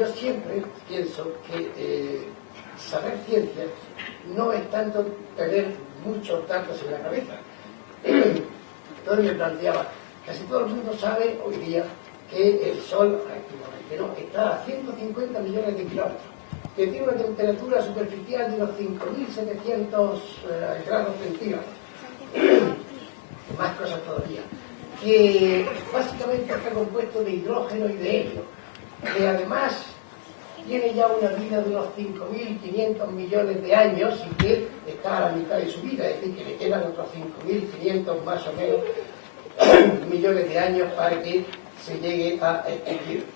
yo siempre pienso que saber ciencia no es tanto tener muchos datos en la cabeza. Entonces me planteaba, casi todo el mundo sabe hoy día que el Sol, activamente, ¿no?, está a 150 millones de kilómetros, que tiene una temperatura superficial de unos 5.700 grados centígrados, más cosas todavía, que básicamente está compuesto de hidrógeno y de helio, que además tiene ya una vida de unos 5.500 millones de años y que está a la mitad de su vida, es decir, que le quedan otros 5.500 más o menos millones de años para que se llegue a extinguir.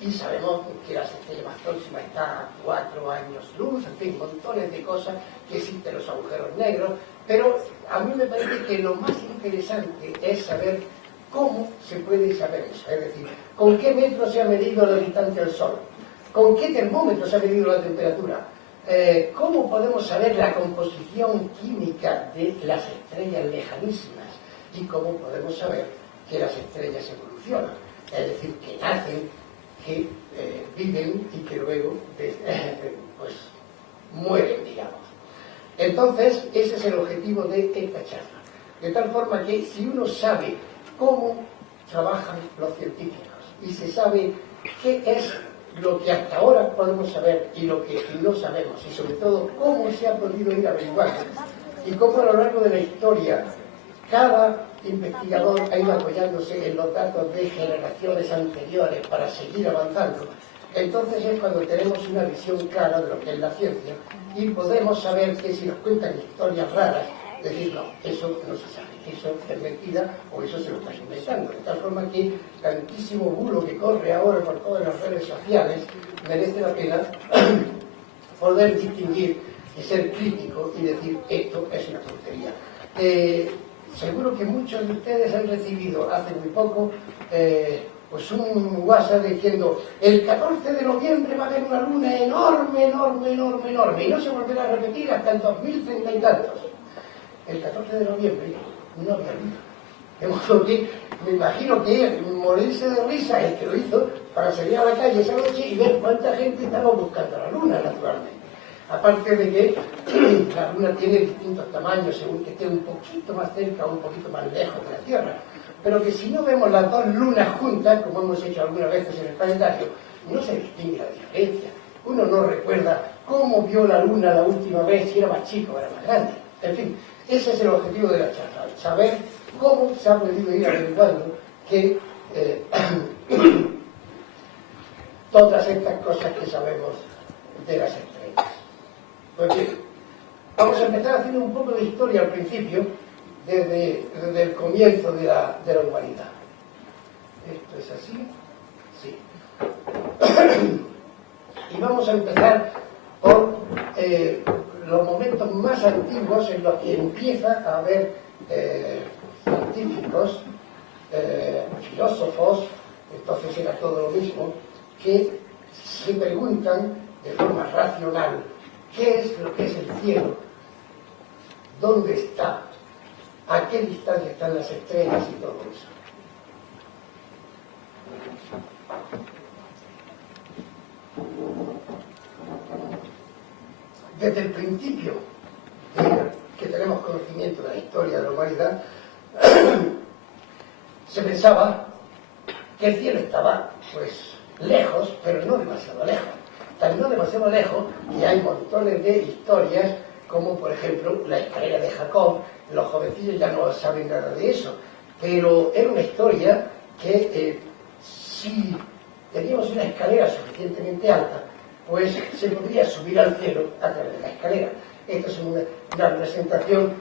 Y sabemos que la estrella más próxima está a 4 años luz, en fin, montones de cosas, que existen los agujeros negros, pero a mí me parece que lo más interesante es saber cómo se puede saber eso, es decir, con qué metro se ha medido la distancia al Sol, con qué termómetro se ha medido la temperatura, cómo podemos saber la composición química de las estrellas lejanísimas y cómo podemos saber que las estrellas evolucionan, es decir, que nacen, que viven y que luego pues mueren, digamos. Entonces, ese es el objetivo de esta charla. De tal forma que si uno sabe cómo trabajan los científicos y se sabe qué es lo que hasta ahora podemos saber y lo que no sabemos, y sobre todo cómo se ha podido ir averiguando y cómo a lo largo de la historia cada investigador ha ido apoyándose en los datos de generaciones anteriores para seguir avanzando, entonces es cuando tenemos una visión clara de lo que es la ciencia y podemos saber que si nos cuentan historias raras, decir, no, eso no se sabe, eso es mentira o eso se lo está inventando. De tal forma que tantísimo bulo que corre ahora por todas las redes sociales merece la pena poder distinguir y ser crítico y decir, esto es una tontería. Seguro que muchos de ustedes han recibido hace muy poco pues un WhatsApp diciendo el 14 de noviembre va a haber una luna enorme, enorme, enorme, enorme y no se volverá a repetir hasta el 2030 y tantos. El 14 de noviembre no había luna. De modo que me imagino que morirse de risa el que lo hizo para salir a la calle esa noche y ver cuánta gente estaba buscando la luna, naturalmente. Aparte de que la luna tiene distintos tamaños según que esté un poquito más cerca o un poquito más lejos de la Tierra, pero que si no vemos las dos lunas juntas, como hemos hecho algunas veces en el planetario, no se distingue la diferencia. Uno no recuerda cómo vio la luna la última vez, si era más chico o era más grande. En fin, ese es el objetivo de la charla, saber cómo se ha podido ir averiguando que todas estas cosas que sabemos de las estrellas. Pues bien, vamos a empezar haciendo un poco de historia al principio, desde el comienzo de la humanidad. Esto es así, sí. Y vamos a empezar por los momentos más antiguos en los que empieza a haber científicos, filósofos, entonces era todo lo mismo, que se preguntan de forma racional qué es lo que es el cielo, dónde está, a qué distancia están las estrellas y todo eso. Desde el principio que tenemos conocimiento de la historia de la humanidad, se pensaba que el cielo estaba, pues, lejos, pero no demasiado lejos. Tan no demasiado lejos, y hay montones de historias, como por ejemplo la escalera de Jacob. Los jovencillos ya no saben nada de eso, pero era una historia que si teníamos una escalera suficientemente alta, pues se podría subir al cielo a través de la escalera. Esta es una representación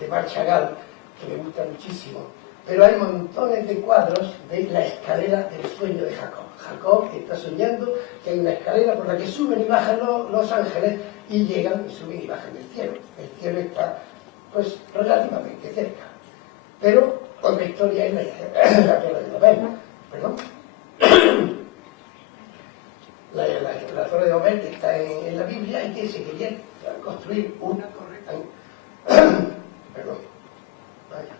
de Marc Chagall que me gusta muchísimo, pero hay montones de cuadros de la escalera del sueño de Jacob. Jacob está soñando que hay una escalera por la que suben y bajan los ángeles y llegan y suben y bajan del cielo. El cielo está, pues, relativamente cerca. Pero otra historia es la Torre de Babel. ¿Perdón? La Torre de Babel que está en la Biblia y que se quería construir una torre. Perdón. Vaya.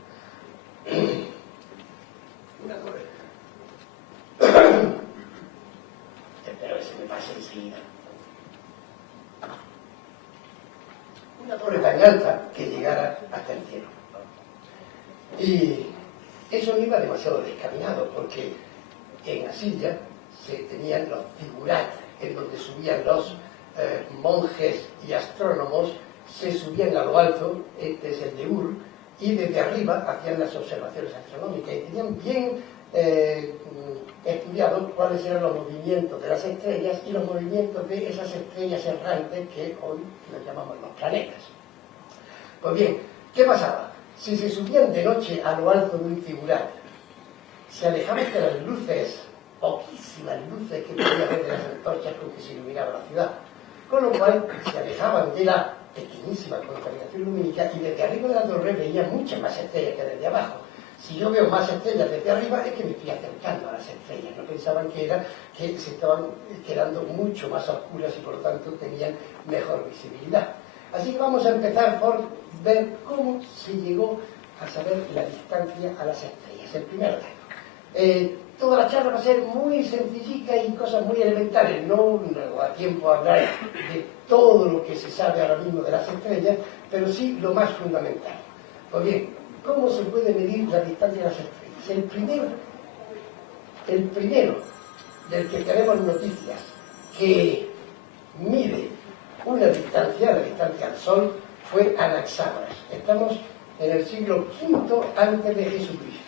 Una torre. tan alta que llegara hasta el cielo. Y eso no iba demasiado descaminado, porque en Asilla se tenían los figurat, en donde subían los monjes y astrónomos, se subían a lo alto, este es el de Ur, y desde arriba hacían las observaciones astronómicas y tenían bien estudiado cuáles eran los movimientos de las estrellas y los movimientos de esas estrellas errantes que hoy las llamamos los planetas. Pues bien, ¿qué pasaba? Si se subían de noche a lo alto de un figurat, se alejaban de las luces, poquísimas luces que podía haber de las antorchas con que se iluminaba la ciudad, con lo cual se alejaban de la pequeñísima contaminación lumínica y desde arriba de la torre veía muchas más estrellas que desde abajo. Si yo veo más estrellas desde arriba es que me estoy acercando a las estrellas, no pensaban que era que se estaban quedando mucho más oscuras y por lo tanto tenían mejor visibilidad. Así que vamos a empezar por ver cómo se llegó a saber la distancia a las estrellas. El primer dato. Toda la charla va a ser muy sencillita y cosas muy elementales. No da tiempo a hablar de todo lo que se sabe ahora mismo de las estrellas, pero sí lo más fundamental. Pues bien, ¿cómo se puede medir la distancia de las estrellas? El primero del que tenemos noticias que mide una distancia, la distancia al Sol, fue Anaxágoras. Estamos en el siglo V antes de Jesucristo.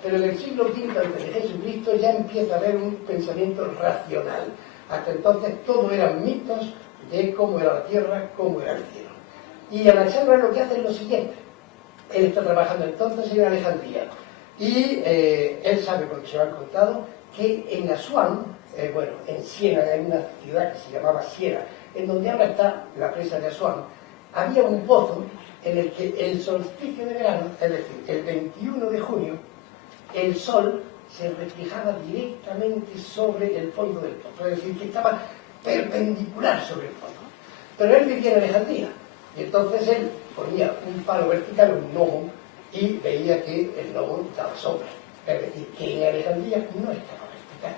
Pero en el siglo V antes de Jesucristo ya empieza a haber un pensamiento racional. Hasta entonces todo eran mitos de cómo era la Tierra, cómo era el cielo. Y Anaxágoras lo que hace es lo siguiente. Él está trabajando entonces en Alejandría. Y él sabe, porque se lo han contado, que en Asuán, en Siena, en una ciudad que se llamaba Siena, en donde ahora está la presa de Asuán, había un pozo en el que el solsticio de verano, es decir, el 21 de junio, el sol se reflejaba directamente sobre el fondo del pozo, es decir, que estaba perpendicular sobre el fondo. Pero él vivía en Alejandría, y entonces él ponía un palo vertical, un gnomo, y veía que el gnomo daba sombra, es decir, que en Alejandría no estaba vertical.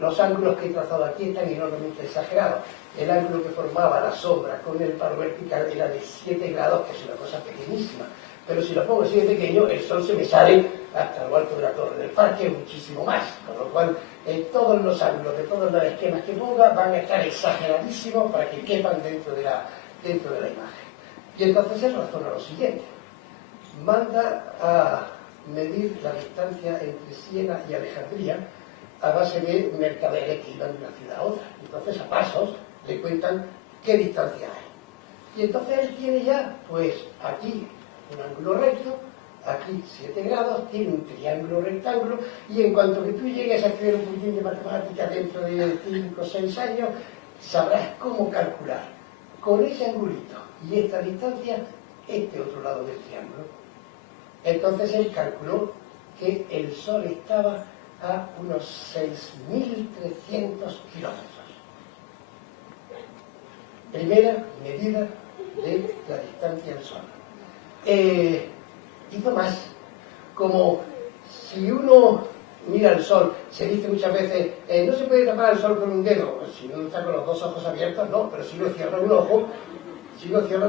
Los ángulos que he trazado aquí están enormemente exagerados. El ángulo que formaba la sombra con el palo vertical era de 7 grados, que es una cosa pequeñísima. Pero si lo pongo así de pequeño, el sol se me sale hasta lo alto de la torre del parque, muchísimo más. Con lo cual, todos los ángulos de todos los esquemas que ponga van a estar exageradísimos para que quepan dentro de la imagen. Y entonces él razona lo siguiente. Manda a medir la distancia entre Siena y Alejandría a base de mercaderes que iban de una ciudad a otra. Entonces, a pasos, le cuentan qué distancia hay. Y entonces él tiene ya, pues, aquí un ángulo recto, aquí 7 grados, tiene un triángulo rectángulo, y en cuanto que tú llegues a estudiar un poquitín de matemáticas dentro de 5 o 6 años, sabrás cómo calcular con ese angulito y esta distancia este otro lado del triángulo. Entonces él calculó que el Sol estaba a unos 6.300 kilómetros. Primera medida de la distancia al Sol. Hizo más. Como si uno mira el Sol, se dice muchas veces, no se puede tapar el Sol con un dedo. Si uno está con los dos ojos abiertos, no, pero si uno cierra un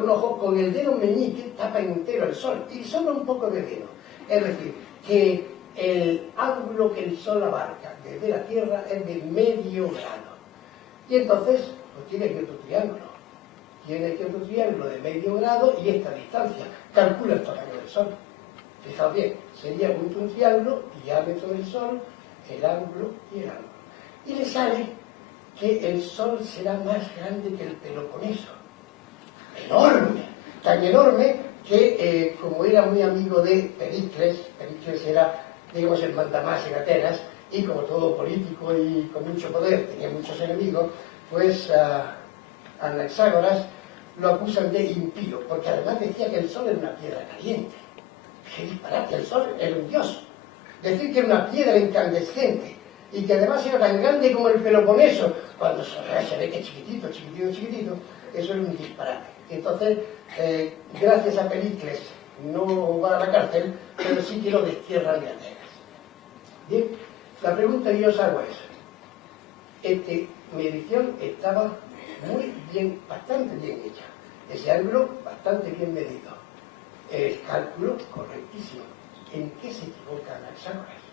ojo, con el dedo meñique tapa entero el Sol y sobra un poco de dedo. Es decir, que el ángulo que el Sol abarca desde la Tierra es de medio grado. Y entonces, pues tiene que otro triángulo. Tiene que otro triángulo de medio grado y esta distancia. Calcula el tamaño del Sol. Fijaos bien, sería un triángulo, diámetro del Sol, el ángulo y el ángulo. Y le sale que el Sol será más grande que el Peloponeso. Enorme, tan enorme que como era muy amigo de Pericles era, digamos, el mandamás en Atenas, y como todo político y con mucho poder, tenía muchos enemigos, pues Anaxágoras lo acusan de impío, porque además decía que el Sol era una piedra caliente. ¡Qué disparate! El Sol era un dios. Decir que era una piedra incandescente y que además era tan grande como el Peloponeso, cuando se ve que chiquitito, eso era un disparate. Entonces, gracias a Pericles, no va a la cárcel, pero sí que lo destierran de Atenas. Bien, la pregunta que yo os hago es, mi edición estaba muy bien, bastante bien hecha. ese ángulo bastante bien medido. El cálculo correctísimo. ¿En qué se equivoca Anaxágoras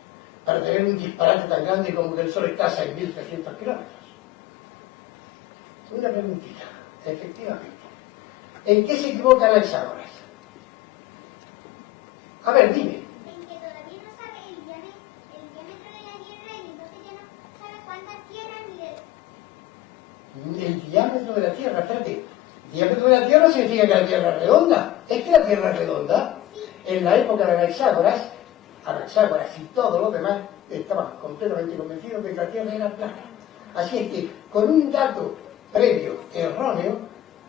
para tener un disparate tan grande como que el Sol está a 6.300 kilómetros? Una preguntita, efectivamente. ¿En qué se equivoca Anaxágoras? A ver, dime. En que todavía no sabe el diámetro de la Tierra y entonces ya no sabe cuántas tierras le... El diámetro de la Tierra, espérate. Diámetro de la Tierra significa que la Tierra es redonda. ¿Es que la Tierra es redonda? En la época de Anaxágoras y todos los demás estaban completamente convencidos de que la Tierra era plana. Así es que con un dato previo erróneo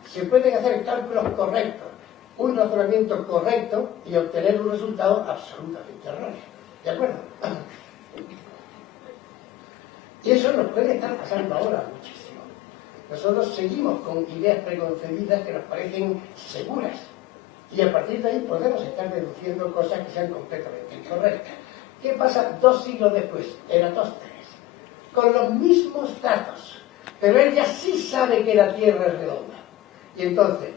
se pueden hacer cálculos correctos, un razonamiento correcto y obtener un resultado absolutamente erróneo. ¿De acuerdo? Y eso nos puede estar pasando ahora muchísimo. Nosotros seguimos con ideas preconcebidas que nos parecen seguras. Y a partir de ahí podemos estar deduciendo cosas que sean completamente incorrectas. ¿Qué pasa 2 siglos después? Eratóstenes, con los mismos datos, pero él ya sí sabe que la Tierra es redonda. Y entonces,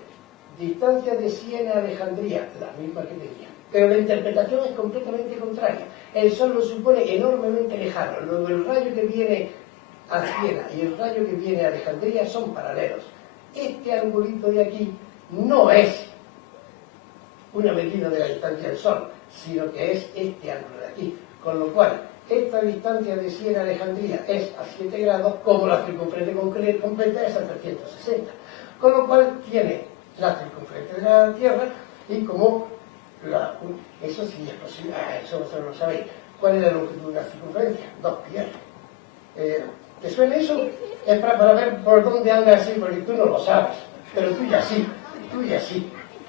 distancia de Siena a Alejandría, la misma que tenía, pero la interpretación es completamente contraria. El Sol lo supone enormemente lejano, luego el rayo que viene a Siena y el rayo que viene a Alejandría son paralelos. Este angulito de aquí no es una medida de la distancia del Sol, sino que es este ángulo de aquí, con lo cual esta distancia de Siena a Alejandría es a 7 grados, como la circunferencia completa es a 360, con lo cual tiene la circunferencia de la Tierra y como eso sí es posible, eso vosotros lo sabéis. ¿Cuál es la longitud de la circunferencia? 2 pi. ¿Te suena eso? Es para ver por dónde anda así, porque tú no lo sabes, pero tú ya sí.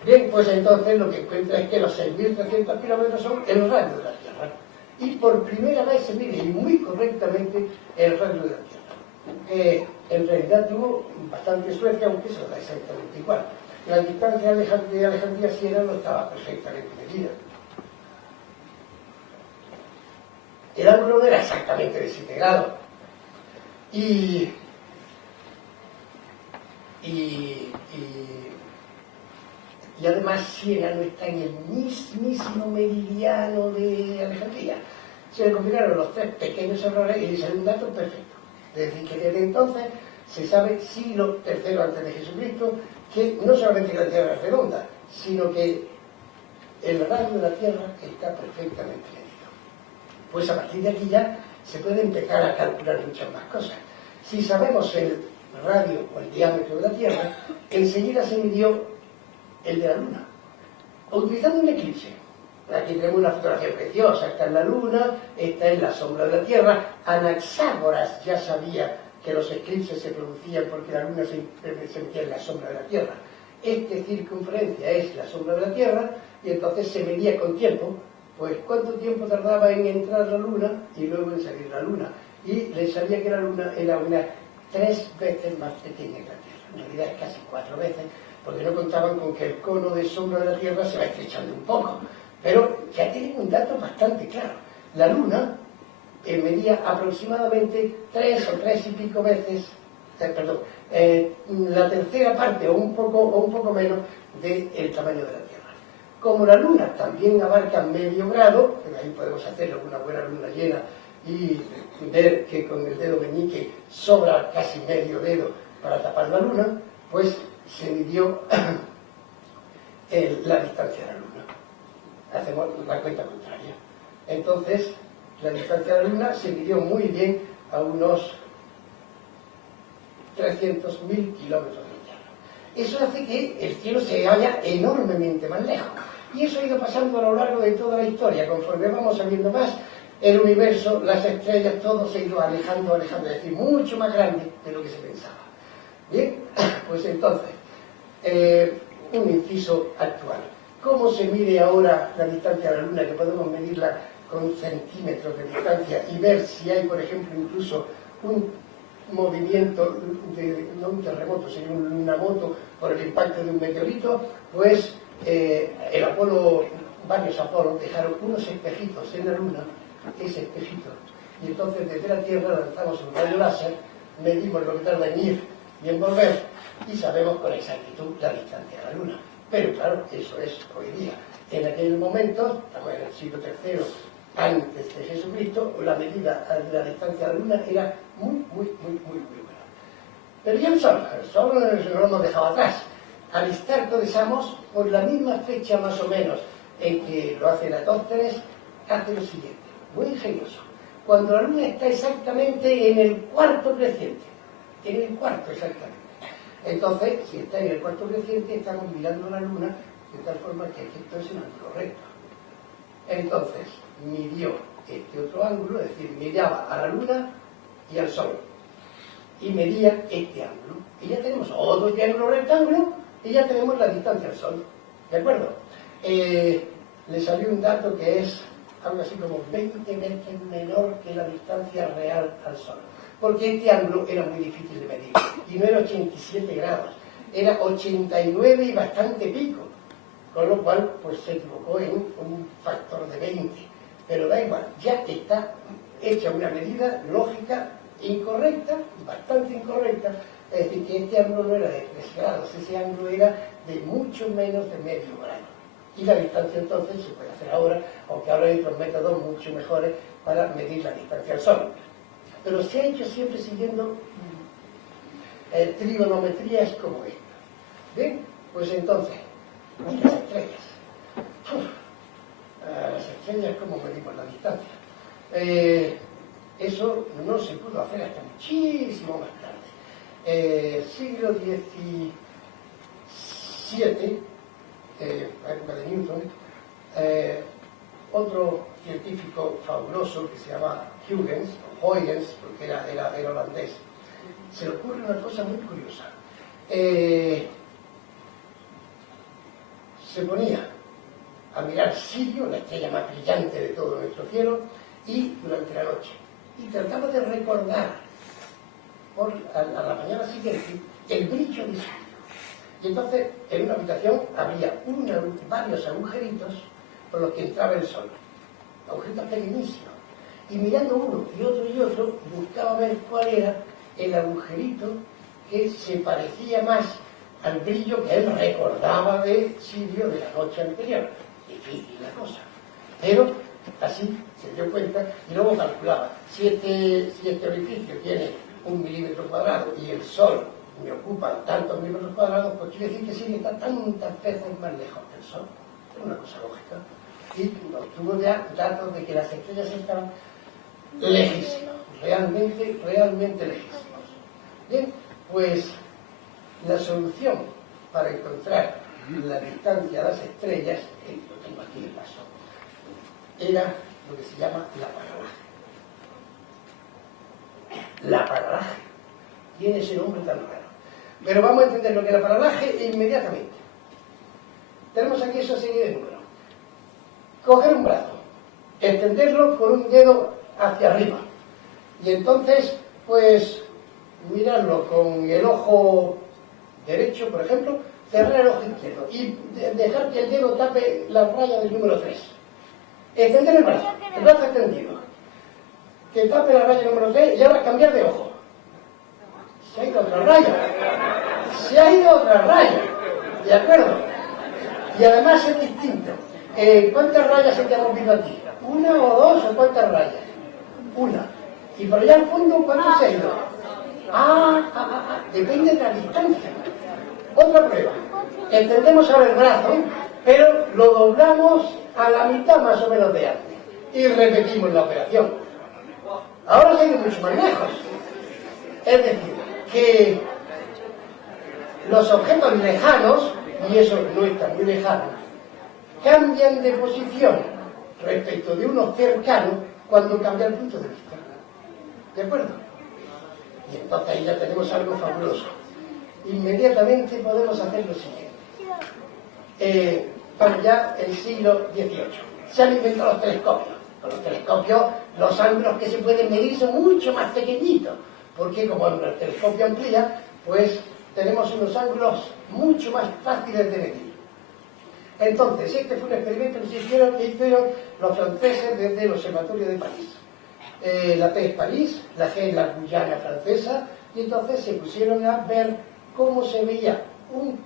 Bien, pues entonces lo que encuentra es que los 6.300 kilómetros son el radio de la Tierra. Y por primera vez se mide, y muy correctamente, el radio de la Tierra. En realidad tuvo bastante suerte, aunque eso da exactamente igual. La distancia de Alejandría a Siena no estaba perfectamente medida. El ángulo no era exactamente de 7 grados. Y además Siena no está en el mismísimo meridiano de Alejandría. Se le combinaron los 3 pequeños errores y le salió un dato perfecto. Es decir, que desde entonces se sabe, siglo III antes de Jesucristo, que no solamente que la Tierra es redonda, sino que el radio de la Tierra está perfectamente medido. Pues a partir de aquí ya se puede empezar a calcular muchas más cosas. Si sabemos el radio o el diámetro de la Tierra, enseguida se midió el de la Luna, utilizando un eclipse. Aquí tenemos una fotografía preciosa, esta es la Luna, esta es la sombra de la Tierra. Anaxágoras ya sabía que los eclipses se producían porque la Luna se metía en la sombra de la Tierra. Esta circunferencia es la sombra de la Tierra y entonces se medía con tiempo, pues cuánto tiempo tardaba en entrar la Luna y luego en salir la Luna. Y le sabía que la Luna era unas 3 veces más pequeña que la Tierra, en realidad es casi 4 veces, porque no contaban con que el cono de sombra de la Tierra se va estrechando un poco. Pero ya tienen un dato bastante claro. La Luna medía aproximadamente 3 o 3 y pico veces, la tercera parte o un poco menos del tamaño de la Tierra. Como la Luna también abarca medio grado, ahí podemos hacerlo con una buena luna llena y ver que con el dedo meñique sobra casi medio dedo para tapar la Luna, pues se midió la distancia de la Luna. Hacemos la cuenta contraria. Entonces, la distancia de la Luna se midió muy bien a unos 300.000 kilómetros de la Tierra. Eso hace que el cielo se vaya enormemente más lejos. Y eso ha ido pasando a lo largo de toda la historia. Conforme vamos sabiendo más, el universo, las estrellas, todo se ha ido alejando, es decir, mucho más grande de lo que se pensaba. Bien, pues entonces, un inciso actual. ¿Cómo se mide ahora la distancia de la Luna? Que podemos medirla con centímetros de distancia y ver si hay, por ejemplo, incluso un movimiento, no un terremoto, sino un lunamoto por el impacto de un meteorito. Pues varios Apolos dejaron unos espejitos en la Luna, ese espejito, y entonces desde la Tierra lanzamos un rayo láser, medimos lo que tarda en ir y en volver, y sabemos con exactitud la distancia a la Luna. Pero claro, eso es hoy día. En aquel momento, estamos en el siglo III antes de Jesucristo, la medida de la distancia a la Luna era muy buena. Pero ya el Sol no lo hemos dejado atrás. Aristarco de Samos, por la misma fecha más o menos en que lo hace Eratóstenes, hace lo siguiente, muy ingenioso. Cuando la Luna está exactamente en el cuarto creciente, en el cuarto exactamente. Entonces, si está en el cuarto creciente, estamos mirando la Luna de tal forma que esto es un ángulo recto. Entonces, midió este otro ángulo, es decir, miraba a la Luna y al Sol, y medía este ángulo. Y ya tenemos otro triángulo rectángulo, y ya tenemos la distancia al Sol. ¿De acuerdo? Le salió un dato que es algo así como 20 veces menor que la distancia real al Sol. Porque este ángulo era muy difícil de medir. Y no era 87 grados, era 89 y bastante pico. Con lo cual, pues se equivocó en un factor de 20. Pero da igual, ya está hecha una medida lógica incorrecta, bastante incorrecta. Es decir, que este ángulo no era de 3 grados, ese ángulo era de mucho menos de medio grado. Y la distancia entonces se puede hacer ahora, aunque ahora hay otros métodos mucho mejores para medir la distancia al Sol. Pero se ha hecho siempre siguiendo trigonometrías como esta. ¿Bien? Pues entonces, las estrellas. Las estrellas, ¿cómo medimos la distancia? Eso no se pudo hacer hasta muchísimo más tarde. Siglo XVII, la época de Newton, otro científico fabuloso que se llama Huygens, porque era holandés, se le ocurre una cosa muy curiosa. Se ponía a mirar Sirio, la estrella más brillante de todo nuestro cielo, y durante la noche. Y trataba de recordar a la mañana siguiente el brillo de Sirio. Y entonces, en una habitación había varios agujeritos por los que entraba el sol. Agujeritos pequeñísimos. Y mirando uno y otro, buscaba ver cuál era el agujerito que se parecía más al brillo que él recordaba de Sirio de la noche anterior. Difícil la cosa. Pero así se dio cuenta y luego calculaba. Si este orificio tiene 1 milímetro cuadrado y el Sol me ocupa tantos milímetros cuadrados, pues quiere decir que Sirio está tantas veces más lejos del Sol. Es una cosa lógica. Y obtuvo ya datos de que las estrellas estaban lejísimos, realmente lejísimos. Bien, pues la solución para encontrar la distancia a las estrellas, lo tengo aquí de paso, era lo que se llama la paralaje. La paralaje tiene ese nombre tan raro. Pero vamos a entender lo que es la paralaje inmediatamente. Tenemos aquí esa serie de números. Coger un brazo, extenderlo con un dedo hacia arriba y entonces, pues, mirarlo con el ojo derecho, por ejemplo, cerrar el ojo izquierdo y dejar que el dedo tape la raya del número 3. Extender el brazo extendido, que tape la raya número 3 y ahora cambiar de ojo. Se ha ido otra raya, ¿de acuerdo? Y además es distinto. ¿Cuántas rayas se te han movido aquí? ¿1 o 2 o cuántas rayas? 1. ¿Y por allá al fondo cuánto se ha ido? Depende de la distancia. Otra prueba. Extendemos ahora el brazo, pero lo doblamos a la mitad más o menos de antes. Y repetimos la operación. Ahora se ha ido mucho más lejos. Es decir, que los objetos lejanos, y eso no está muy lejano, cambian de posición respecto de uno cercano cuando cambia el punto de vista. ¿De acuerdo? Y entonces ahí ya tenemos algo fabuloso. Inmediatamente podemos hacer lo siguiente. Estamos ya en el siglo XVIII. Se han inventado los telescopios. Con los telescopios los ángulos que se pueden medir son mucho más pequeñitos, porque como el telescopio amplía, pues tenemos unos ángulos mucho más fáciles de medir. Entonces, este fue un experimento que hicieron los franceses desde el Observatorio de París. La P es París, la G es la Guyana francesa, y entonces se pusieron a ver cómo se veía un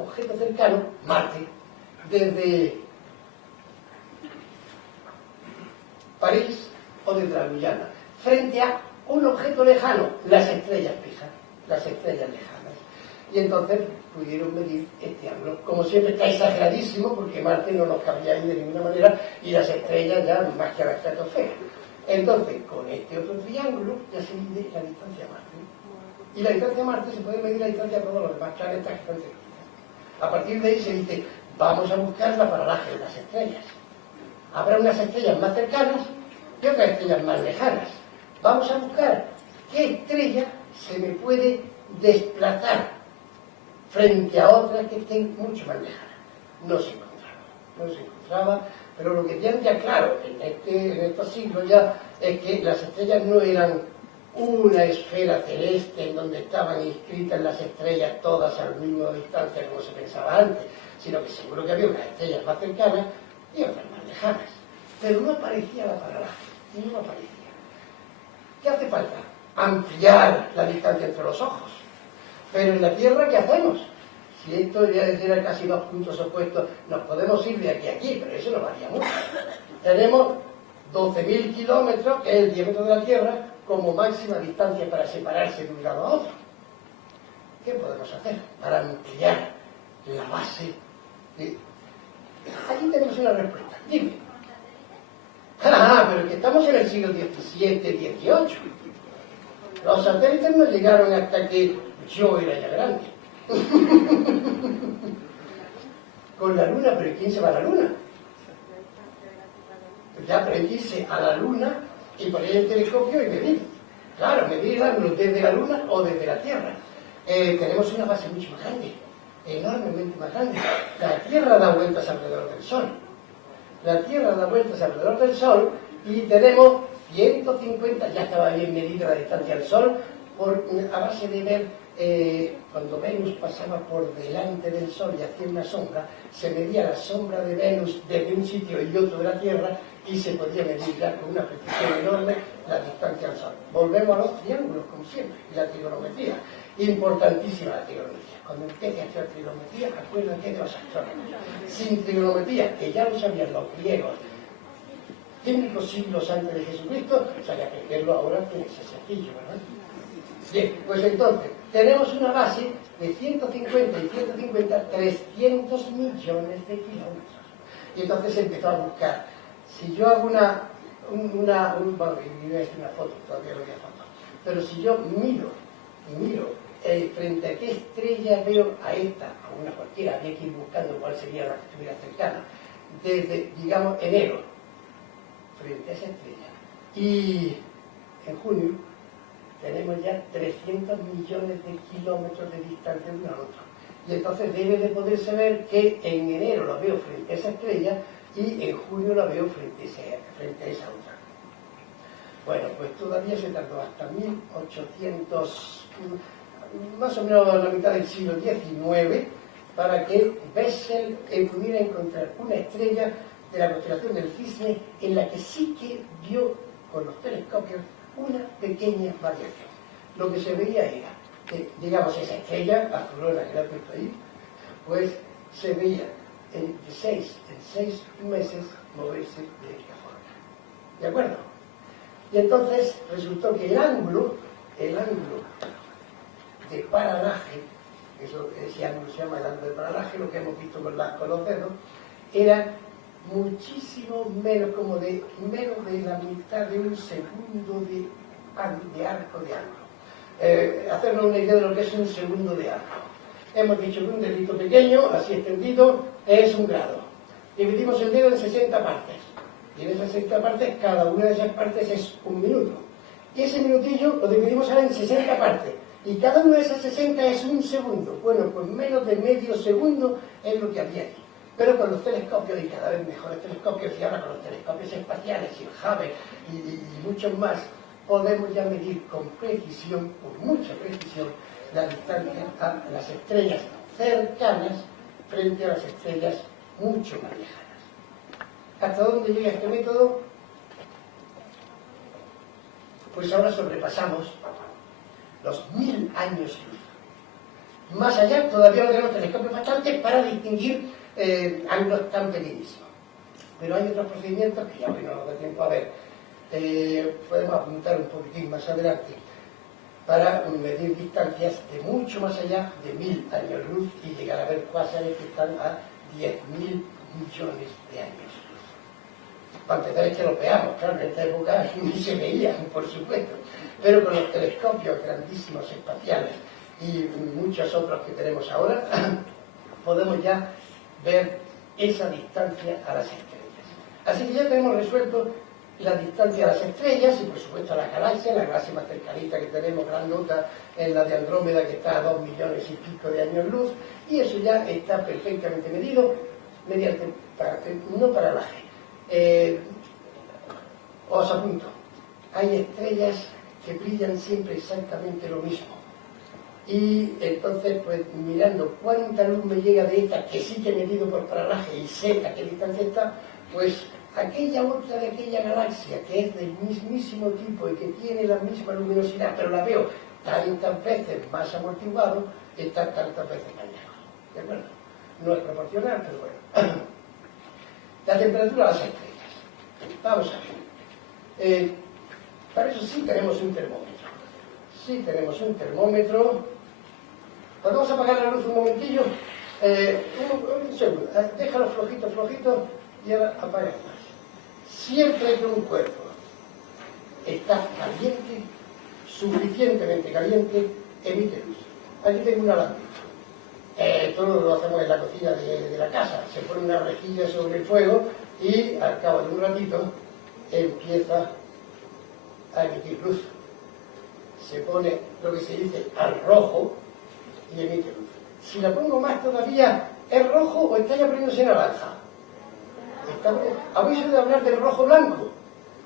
objeto cercano, Marte, desde París o desde la Guyana, frente a un objeto lejano, las estrellas fijas, las estrellas lejanas. Y entonces pudieron medir este ángulo. Como siempre está exageradísimo, porque Marte no nos cabía ahí de ninguna manera, y las estrellas ya más que a la estratosfera. Entonces, con este otro triángulo ya se mide la distancia a Marte. Y la distancia a Marte se puede medir la distancia a todos los demás planetas que están cerca. A partir de ahí se dice, vamos a buscar la paralaje de las estrellas. Habrá unas estrellas más cercanas y otras estrellas más lejanas. Vamos a buscar qué estrella se me puede desplazar frente a otras que estén mucho más lejanas. No se encontraba, pero lo que tienen ya claro en estos siglos ya es que las estrellas no eran una esfera celeste en donde estaban inscritas las estrellas todas a la misma distancia como se pensaba antes, sino que seguro que había unas estrellas más cercanas y otras más lejanas. Pero no aparecía la paralaje, no aparecía. ¿Qué hace falta? Ampliar la distancia entre los ojos. Pero en la Tierra, ¿qué hacemos? Si esto ya era casi 2 puntos opuestos, nos podemos ir de aquí a aquí, pero eso no varía mucho. Tenemos 12.000 kilómetros, que es el diámetro de la Tierra, como máxima distancia para separarse de un lado a otro. ¿Qué podemos hacer para ampliar la base? Aquí tenemos una respuesta. Dime. Pero que estamos en el siglo XVII, XVIII. Los satélites no llegaron hasta que yo era ya grande. Con la Luna, pero ¿quién se va a la Luna? Ya aprendíse a la Luna y poner el telescopio y medir. Claro, medir el ángulo desde la Luna o desde la Tierra. Tenemos una base mucho más grande, enormemente más grande. La Tierra da vueltas alrededor del Sol. La Tierra da vueltas alrededor del Sol y tenemos 150, ya estaba bien medida la distancia al Sol, a base de ver, cuando Venus pasaba por delante del Sol y hacía una sombra, se medía la sombra de Venus desde un sitio y otro de la Tierra y se podía medir ya con una precisión enorme la distancia al Sol. Volvemos a los triángulos, como siempre, y la trigonometría. Importantísima la trigonometría. Cuando empiece a hacer trigonometría, acuérdate de los astrónomos. Sin trigonometría, que ya lo sabían los griegos 5 siglos antes de Jesucristo, o sea, que aprenderlo ahora tiene que ser sencillo, ¿verdad? Bien, pues entonces, tenemos una base de 150 y 150, 300 millones de kilómetros. Y entonces se empezó a buscar. Si yo hago una foto, todavía no había foto, pero si yo miro frente a qué estrella veo a esta, a una cualquiera, había que ir buscando cuál sería la que estuviera cercana, desde, digamos, enero, frente a esa estrella, y en junio tenemos ya 300 millones de kilómetros de distancia de una a otra. Y entonces debe de poderse ver que en enero la veo frente a esa estrella y en junio la veo frente a esa otra. Bueno, pues todavía se tardó hasta 1800, más o menos a la mitad del siglo XIX, para que Bessel pudiera encontrar una estrella de la constelación del Cisne en la que sí que vio con los telescopios una pequeña variación. Lo que se veía era que, digamos, esa estrella azulona que la he puesto ahí, pues se veía en 6 meses moverse de esta forma. ¿De acuerdo? Y entonces resultó que el ángulo de paralaje, ese ángulo se llama el ángulo de paralaje, lo que hemos visto con los dedos, era muchísimo menos, como de menos de la mitad de un segundo de arco de ángulo. Hacernos una idea de lo que es un segundo de arco. Hemos dicho que un dedito pequeño, así extendido, es 1 grado. Dividimos el dedo en 60 partes. Y en esas 60 partes, cada una de esas partes es 1 minuto. Y ese minutillo lo dividimos ahora en 60 partes. Y cada una de esas 60 es 1 segundo. Bueno, pues menos de medio segundo es lo que había aquí. Pero con los telescopios, y cada vez mejores telescopios, y ahora con los telescopios espaciales y el Hubble y muchos más, podemos ya medir con precisión, con mucha precisión, la distancia a las estrellas cercanas frente a las estrellas mucho más lejanas. ¿Hasta dónde llega este método? Pues ahora sobrepasamos los 1000 años luz. Más allá todavía no tenemos telescopios bastantes para distinguir ángulos tan pequeñísimos. Pero hay otros procedimientos que ya hoy no nos da tiempo a ver. Podemos apuntar un poquitín más adelante para medir distancias de mucho más allá de 1000 años luz y llegar a ver cuásares que están a 10.000 millones de años luz. Para empezar es que los veamos, claro, en esta época ni se veían, por supuesto, pero con los telescopios grandísimos espaciales y muchos otros que tenemos ahora, podemos ya ver esa distancia a las estrellas. Así que ya tenemos resuelto la distancia a las estrellas y por supuesto a las galaxias, la galaxia más cercanita que tenemos, gran nota, en la de Andrómeda, que está a 2 millones y pico de años luz, y eso ya está perfectamente medido mediante, no paralaje. Os apunto, hay estrellas que brillan siempre exactamente lo mismo. Y entonces, pues mirando cuánta luz me llega de esta, que sí que he medido por paralaje y sé a qué distancia está, pues aquella otra de aquella galaxia que es del mismísimo tipo y que tiene la misma luminosidad, pero la veo tantas veces más amortiguado, está tantas veces más lejos. ¿De acuerdo? No es proporcional, pero bueno. La temperatura de las estrellas. Vamos a ver. Para eso sí tenemos un termómetro. Sí tenemos un termómetro. ¿Podemos apagar la luz un momentillo? Un segundo. Déjalo flojito, flojito y ahora apagamos. Siempre que un cuerpo está caliente, suficientemente caliente, emite luz. Aquí tengo una lámpara. Todo lo hacemos en la cocina de la casa. Se pone una rejilla sobre el fuego y al cabo de un ratito empieza a emitir luz. Se pone lo que se dice al rojo y emite luz. Si la pongo más todavía, ¿es rojo o está ya poniéndose naranja? Habéis oído hablar del rojo blanco.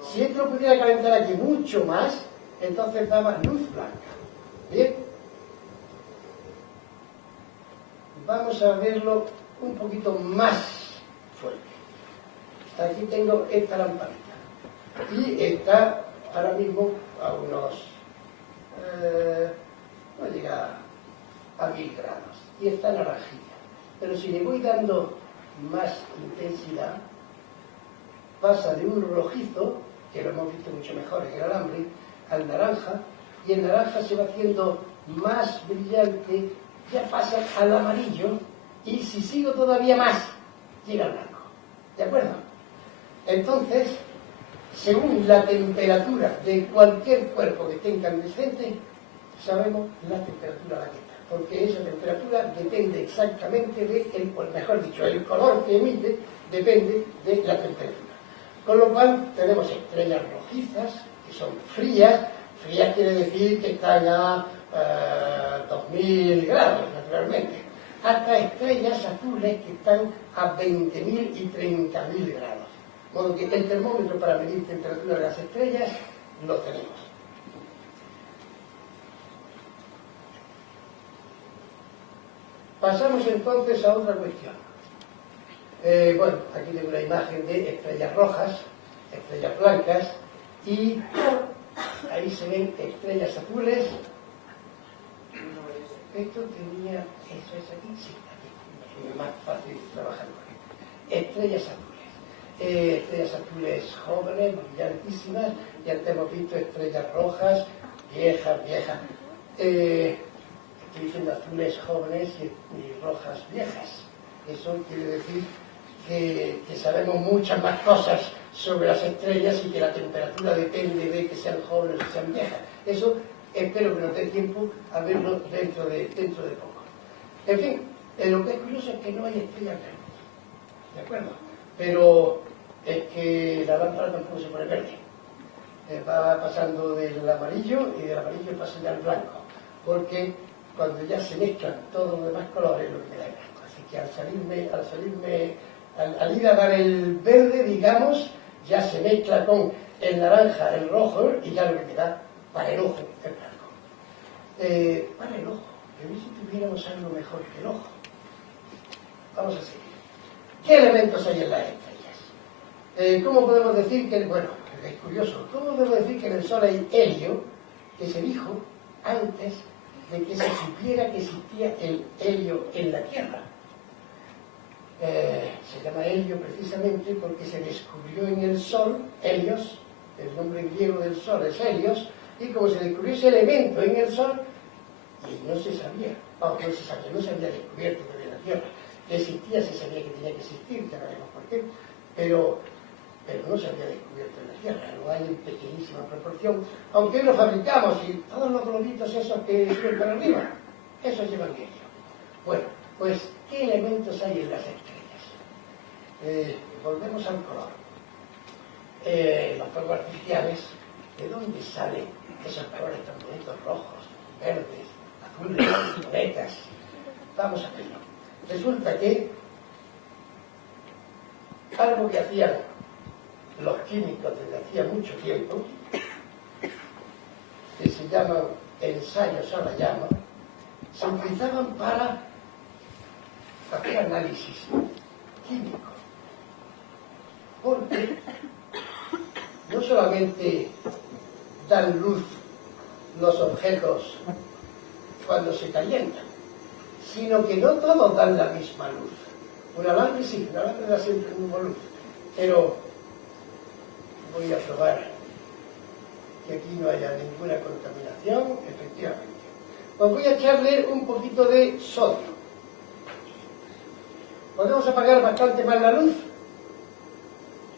Si esto lo pudiera calentar aquí mucho más, entonces daba luz blanca. ¿Bien? Vamos a verlo un poquito más fuerte. Aquí tengo esta lamparita. Y está ahora mismo a unos... no llega a 1000 grados. Y está naranjilla. Pero si le voy dando más intensidad, pasa de un rojizo, que lo hemos visto mucho mejor en el alambre, al naranja, y el naranja se va haciendo más brillante, ya pasa al amarillo, y si sigo todavía más, llega al blanco. ¿De acuerdo? Entonces, según la temperatura de cualquier cuerpo que esté incandescente, sabemos la temperatura a la que está, porque esa temperatura depende exactamente de, o mejor dicho, el color que emite depende de la temperatura. Con lo cual tenemos estrellas rojizas, que son frías. Frías quiere decir que están a 2000 grados, naturalmente. Hasta estrellas azules que están a 20.000 y 30.000 grados. De modo que el termómetro para medir temperatura de las estrellas lo tenemos. Pasamos entonces a otra cuestión. Bueno, aquí tengo una imagen de estrellas rojas, estrellas blancas, y ahí se ven estrellas azules. Esto tenía, eso es aquí, sí, aquí, es más fácil trabajar con esto. Estrellas azules jóvenes, brillantísimas, y antes hemos visto estrellas rojas, viejas. Estoy diciendo azules jóvenes y rojas viejas. Eso quiere decir que sabemos muchas más cosas sobre las estrellas y que la temperatura depende de que sean jóvenes o sean viejas. Eso espero que nos dé tiempo a verlo dentro de poco. En fin, lo que es curioso es que no hay estrellas verdes, ¿de acuerdo? Pero es que la lámpara tampoco se pone verde. Va pasando del amarillo y del amarillo pasa ya al blanco, porque cuando ya se mezclan todos los demás colores, lo que me da es blanco. Así que al ir a dar el verde, digamos, ya se mezcla con el naranja, el rojo, y ya lo que me da para el ojo el blanco. Para el ojo, que si tuviéramos algo mejor que el ojo. Vamos a seguir. ¿Qué elementos hay en las estrellas? ¿Cómo podemos decir que, bueno, es curioso, cómo podemos decir que en el Sol hay helio, que se dijo antes de que se supiera que existía el helio en la Tierra. Se llama helio precisamente porque se descubrió en el Sol, Helios, el nombre griego del Sol es Helios, y como se descubrió ese elemento en el Sol, y no se sabía, no se había descubierto todavía la Tierra, que existía, se sabía que tenía que existir, ya veremos por qué, pero no se había descubierto en la Tierra, lo hay en pequeñísima proporción, aunque hoy lo fabricamos y todos los globitos esos que suben para arriba, esos llevan helio. Bueno, pues, ¿qué elementos hay en las estrellas? Volvemos al color. Los fuegos artificiales, ¿de dónde salen esos colores tan bonitos, rojos, verdes, azules, violetas? Vamos a verlo. Resulta que algo que hacían los químicos desde hacía mucho tiempo, que se llaman ensayos a la llama, se utilizaban para hacer análisis químico, porque no solamente dan luz los objetos cuando se calientan, sino que no todos dan la misma luz. Un alambre sí, un alambre da siempre la misma luz, pero voy a probar que aquí no haya ninguna contaminación, efectivamente. Pues voy a echarle un poquito de sodio. Podemos apagar bastante más la luz.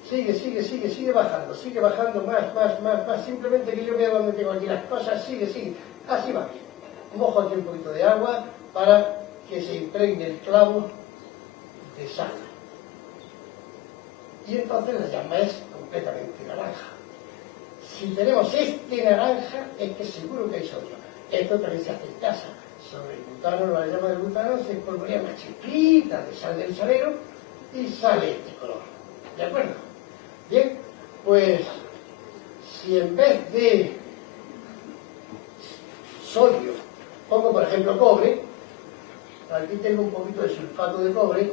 Sigue bajando más. Simplemente que yo vea dónde tengo aquí las cosas, sigue. Así va bien. Mojo aquí un poquito de agua para que se impregne el clavo de sal. Y entonces la llama es completamente naranja. Si tenemos este naranja, es que seguro que hay sodio. Esto también se hace en casa. Sobre el butano, la llama del butano, se espolvorea una chispita de sal del salero y sale este color. ¿De acuerdo? Bien, pues si en vez de sodio pongo por ejemplo cobre, aquí tengo un poquito de sulfato de cobre,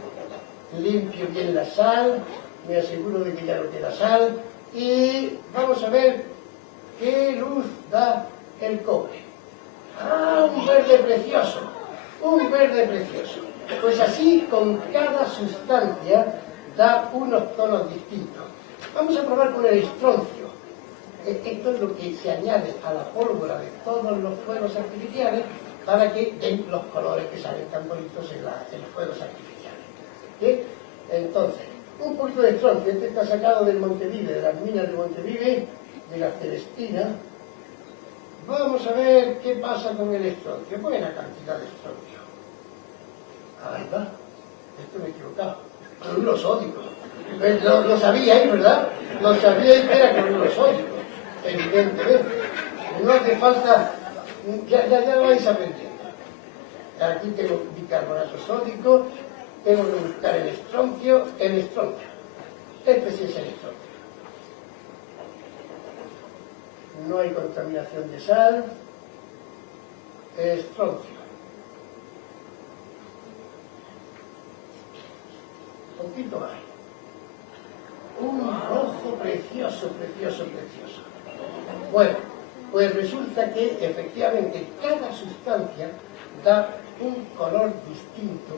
limpio bien la sal, me aseguro de que ya no queda sal y vamos a ver qué luz da el cobre. ¡Ah, un verde precioso! Un verde precioso. Pues así con cada sustancia da unos tonos distintos. Vamos a probar con el estroncio. Esto es lo que se añade a la pólvora de todos los fuegos artificiales para que den los colores que salen tan bonitos en los fuegos artificiales. ¿Sí? Entonces, un poquito de estroncio. Este está sacado del Montevive, de las minas de Montevive, de la Celestina. Vamos a ver qué pasa con el estroncio. Buena cantidad de estroncio. Ahí va. Esto me he equivocado. Cloruro sódico. Lo sabíais, ¿verdad? Lo sabíais que era cloruro sódico. Evidentemente. No hace falta... Ya lo vais aprendiendo. Aquí tengo bicarbonato sódico. Tengo que buscar el estroncio. Este sí es el estroncio. No hay contaminación de sal. Estroncio. Un poquito más. Un rojo precioso. Bueno, pues resulta que efectivamente cada sustancia da un color distinto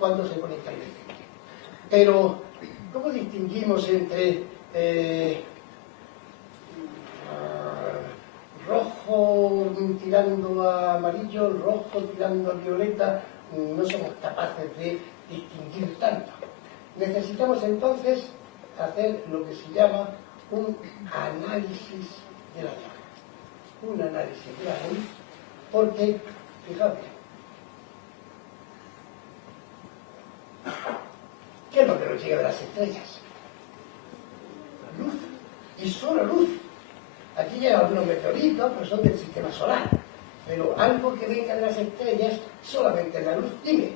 cuando se pone caliente. Pero, ¿cómo distinguimos entre rojo tirando a amarillo, rojo tirando a violeta? No somos capaces de distinguir tanto. Necesitamos entonces hacer lo que se llama un análisis de la llama. Un análisis de la luz, porque, fijaos, ¿qué es lo que nos llega de las estrellas? Luz, y solo luz. Aquí llegan algunos meteoritos, pero son del sistema solar. Pero algo que venga de las estrellas, solamente la luz. Dime.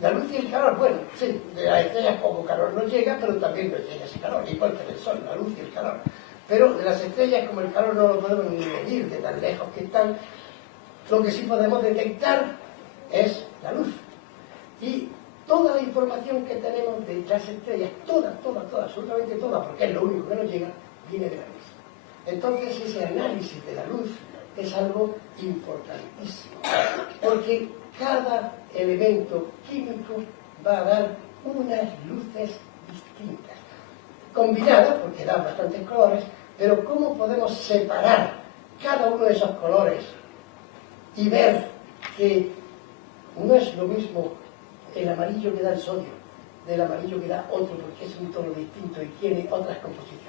La luz y el calor, bueno, sí, de las estrellas poco calor nos llega, pero también nos llega ese calor, igual que del sol, la luz y el calor. Pero de las estrellas, como el calor no lo podemos ni medir de tan lejos que están, lo que sí podemos detectar es la luz. Y toda la información que tenemos de las estrellas, toda, absolutamente toda, porque es lo único que nos llega, viene de la luz. Entonces ese análisis de la luz es algo importantísimo, porque cada elemento químico va a dar unas luces distintas, combinadas, porque dan bastantes colores, pero ¿cómo podemos separar cada uno de esos colores y ver que no es lo mismo el amarillo que da el sodio del amarillo que da otro, porque es un tono distinto y tiene otras composiciones?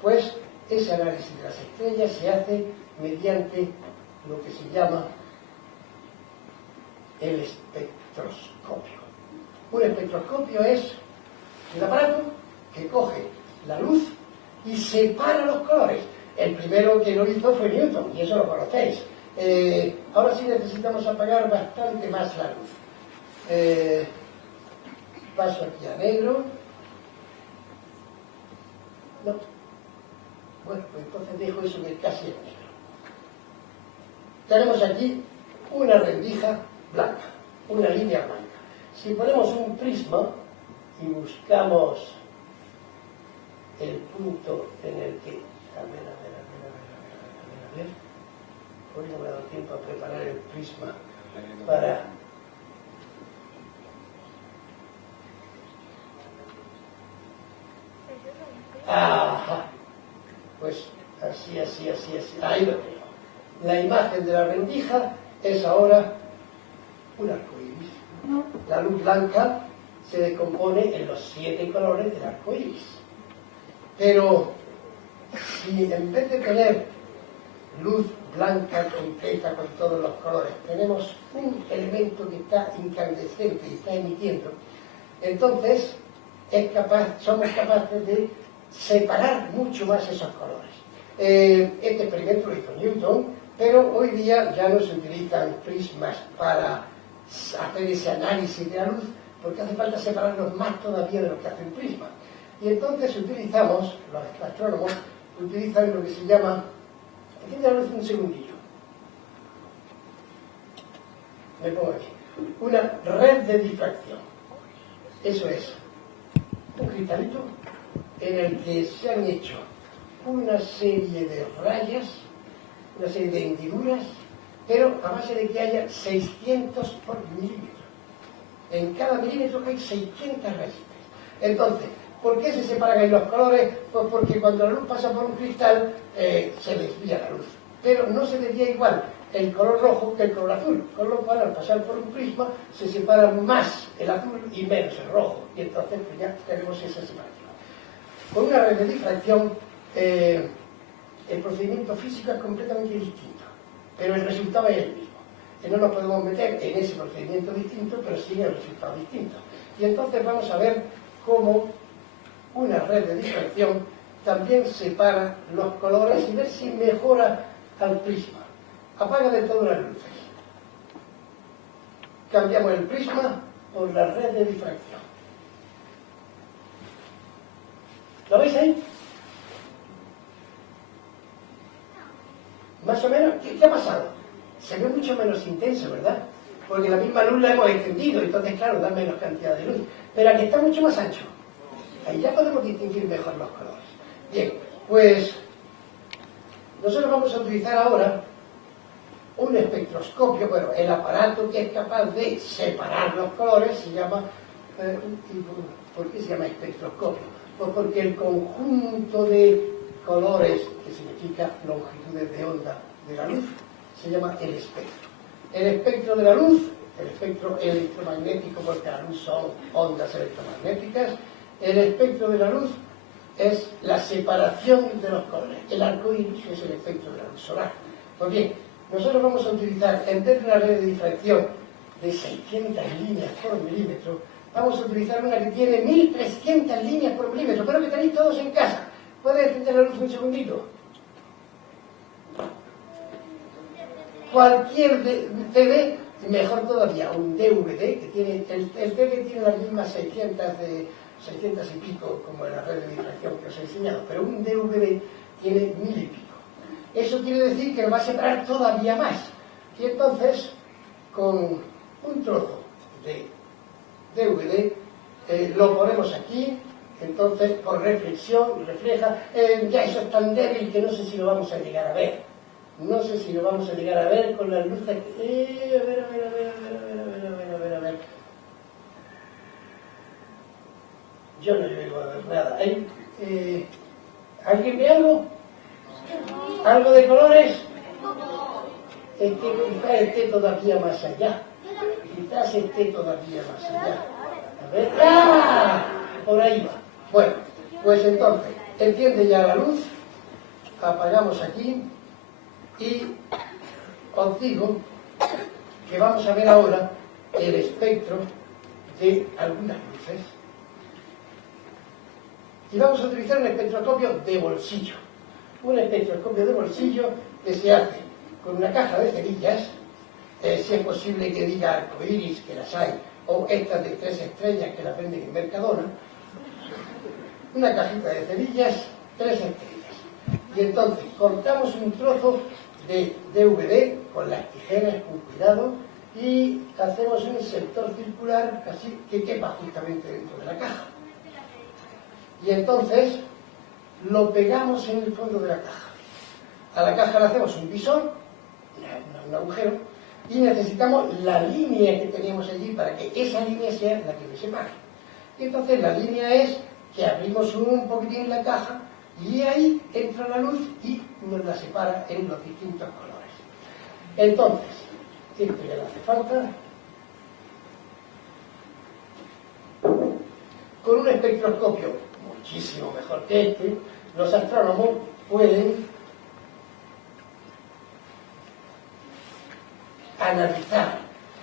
Pues ese análisis de las estrellas se hace mediante lo que se llama el espectroscopio. Un espectroscopio es un aparato que coge la luz y separa los colores. El primero que lo hizo fue Newton, y eso lo conocéis. Ahora sí necesitamos apagar bastante más la luz. Paso aquí a negro. No. Bueno, pues entonces dejo eso que casi es negro. Tenemos aquí una rendija blanca, una línea blanca. Si ponemos un prisma y buscamos el punto en el que... A ver. Hoy no me ha dado tiempo a preparar el prisma para... Ajá. Pues así. Ahí lo tengo. La imagen de la rendija es ahora un arco iris. La luz blanca se descompone en los 7 colores del arco iris. Pero si en vez de tener luz blanca completa con todos los colores, tenemos un elemento que está incandescente y está emitiendo, entonces somos capaces de separar mucho más esos colores. Este experimento lo hizo Newton, pero hoy día ya no se utilizan prismas para hacer ese análisis de la luz, porque hace falta separarlos más todavía de lo que hace un prisma. Y entonces utilizamos, los astrónomos utilizan lo que se llama, atiende la luz un segundillo, me pongo aquí, una red de difracción. Eso es un cristalito en el que se han hecho una serie de rayas, una serie de hendiduras, pero a base de que haya 600 por milímetro. En cada milímetro hay 600 rayitas. Entonces, ¿por qué se separan ahí los colores? Pues porque cuando la luz pasa por un cristal, se desvía la luz. Pero no se desvía igual el color rojo que el color azul, con lo cual al pasar por un prisma se separa más el azul y menos el rojo, y entonces pues ya tenemos esa separación. Con una red de difracción el procedimiento físico es completamente distinto, pero el resultado es el mismo. No nos podemos meter en ese procedimiento distinto, pero sí en el resultado distinto. Y entonces vamos a ver cómo una red de difracción también separa los colores y ver si mejora al prisma. Apaga de todas las luces. Cambiamos el prisma por la red de difracción. ¿Lo veis ahí? Más o menos, ¿qué ha pasado? Se ve mucho menos intenso, ¿verdad? Porque la misma luz la hemos extendido, entonces claro, da menos cantidad de luz. Pero aquí está mucho más ancho. Ahí ya podemos distinguir mejor los colores. Bien, pues nosotros vamos a utilizar ahora un espectroscopio. Bueno, el aparato que es capaz de separar los colores se llama... ¿Por qué se llama espectroscopio? Pues porque el conjunto de colores, que significa longitudes de onda de la luz, se llama el espectro. El espectro de la luz, el espectro electromagnético, porque la luz son ondas electromagnéticas, el espectro de la luz es la separación de los colores. El arco iris es el espectro de la luz solar. Pues bien, nosotros vamos a utilizar, en vez de una red de difracción de 600 líneas por milímetro, vamos a utilizar una que tiene 1300 líneas por milímetro, pero que tenéis todos en casa. ¿Puede encender la luz un segundito? Cualquier CD, mejor todavía, un DVD, que tiene, el DVD tiene las mismas 600 y pico como en la red de difracción que os he enseñado, pero un DVD tiene 1000 y pico. Eso quiere decir que lo va a separar todavía más. Y entonces, con un trozo de DVD, lo ponemos aquí Entonces, por reflexión, refleja, ya eso es tan débil que no sé si lo vamos a llegar a ver. No sé si lo vamos a llegar a ver con las luces. A ver. Yo no llego a ver nada. ¿Alguien ve algo? ¿Algo de colores? Es que quizás esté todavía más allá. Quizás esté todavía más allá. A ver. ¡Ah! Por ahí va. Bueno, pues entonces, enciende ya la luz. Apagamos aquí. Y os digo que vamos a ver ahora el espectro de algunas luces. Y vamos a utilizar un espectroscopio de bolsillo. Un espectroscopio de bolsillo que se hace con una caja de cerillas, si es posible que diga arcoíris, que las hay, o estas de 3 estrellas que las venden en Mercadona. Una cajita de cerillas, 3 estrellas. Y entonces cortamos un trozo de DVD con las tijeras con cuidado y hacemos un sector circular así que quepa justamente dentro de la caja. Y entonces lo pegamos en el fondo de la caja. A la caja le hacemos un visor, un agujero, y necesitamos la línea que tenemos allí para que esa línea sea la que nos separe. Y entonces la línea es que abrimos un poquitín la caja y ahí entra la luz y nos la separa en los distintos colores. Entonces, esto ya le hace falta. Con un espectroscopio muchísimo mejor que este, los astrónomos pueden analizar,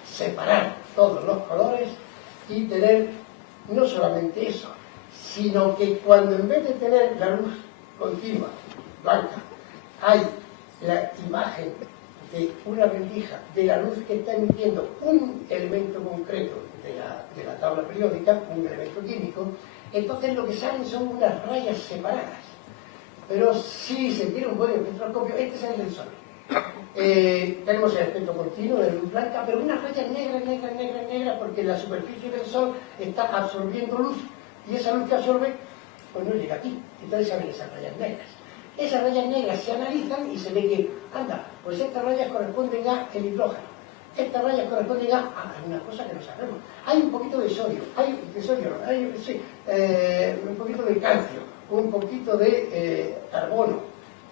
separar todos los colores y tener no solamente eso, sino que cuando en vez de tener la luz continua, blanca, hay la imagen de una rendija de la luz que está emitiendo un elemento concreto de la tabla periódica, un elemento químico, entonces lo que salen son unas rayas separadas. Pero si se tiene un buen espectroscopio, este es el del Sol. Tenemos el espectro continuo de luz blanca, pero unas rayas negras, porque la superficie del Sol está absorbiendo luz, y esa luz que absorbe, pues no llega aquí. Entonces salen esas rayas negras. Esas rayas negras se analizan y se ve que, anda, pues estas rayas corresponden a el hidrógeno. Estas rayas corresponden a una cosa que no sabemos. Hay un poquito de sodio, un poquito de calcio, un poquito de carbono,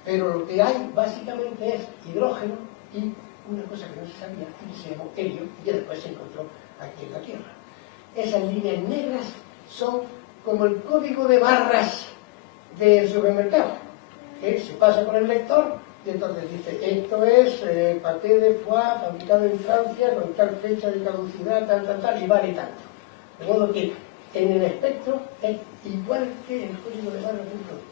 pero lo que hay básicamente es hidrógeno y una cosa que no se sabía, que se llamó helio, y que después se encontró aquí en la Tierra. Esas líneas negras son como el código de barras del supermercado, que se pasa por el lector y entonces dice, esto es paté de foie fabricado en Francia con tal fecha de caducidad, tal, y vale tanto. De modo que en el espectro es igual que el código de barras de un producto.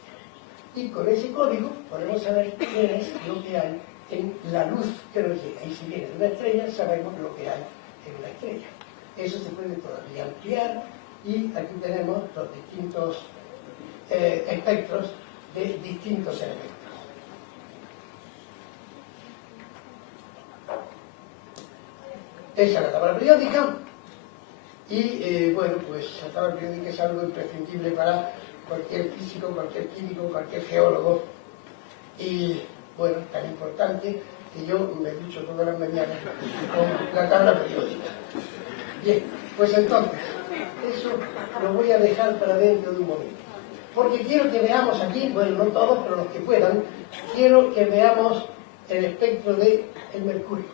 Y con ese código podemos saber qué es lo que hay en la luz que nos llega. Y si viene de una estrella, sabemos lo que hay en una estrella. Eso se puede todavía ampliar y aquí tenemos los distintos espectros de distintos elementos. Esa es la tabla periódica y bueno, pues la tabla periódica es algo imprescindible para cualquier físico, cualquier químico, cualquier geólogo y bueno, tan importante que yo me ducho todas las mañanas con la tabla periódica. Bien, pues entonces, eso lo voy a dejar para dentro de un momento. Porque quiero que veamos aquí, bueno, no todos, pero los que puedan, quiero que veamos el espectro del mercurio.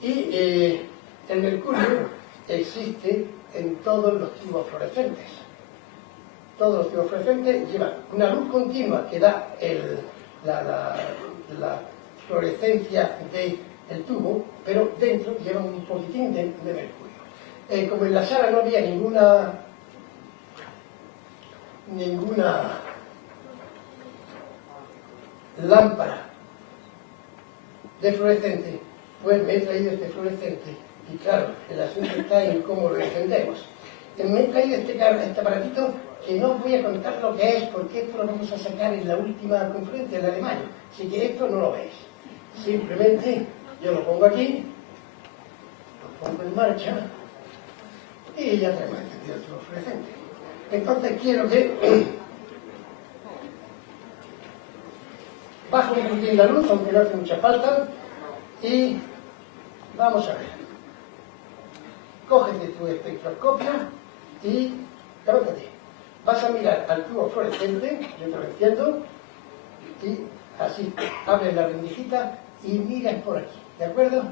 Y el mercurio existe en todos los tubos fluorescentes. Todos los tubos fluorescentes llevan una luz continua que da la fluorescencia del tubo, pero dentro llevan un poquitín de mercurio. Como en la sala no había ninguna lámpara de fluorescente, pues me he traído este fluorescente y claro, el asunto está en cómo lo encendemos. Me he traído este aparatito que no os voy a contar lo que es porque esto lo vamos a sacar en la última conferencia, en la de mayo, así que esto no lo veis. Simplemente yo lo pongo aquí, lo pongo en marcha y ya tenemos encendido el tubo fluorescente. Entonces quiero que bajo un poquito la luz, aunque no hace mucha falta, y vamos a ver. Cógete tu espectroscopio y colócate. Vas a mirar al tubo fluorescente, yo te lo enciendo, y así, abres la rendijita y miras por aquí, ¿de acuerdo?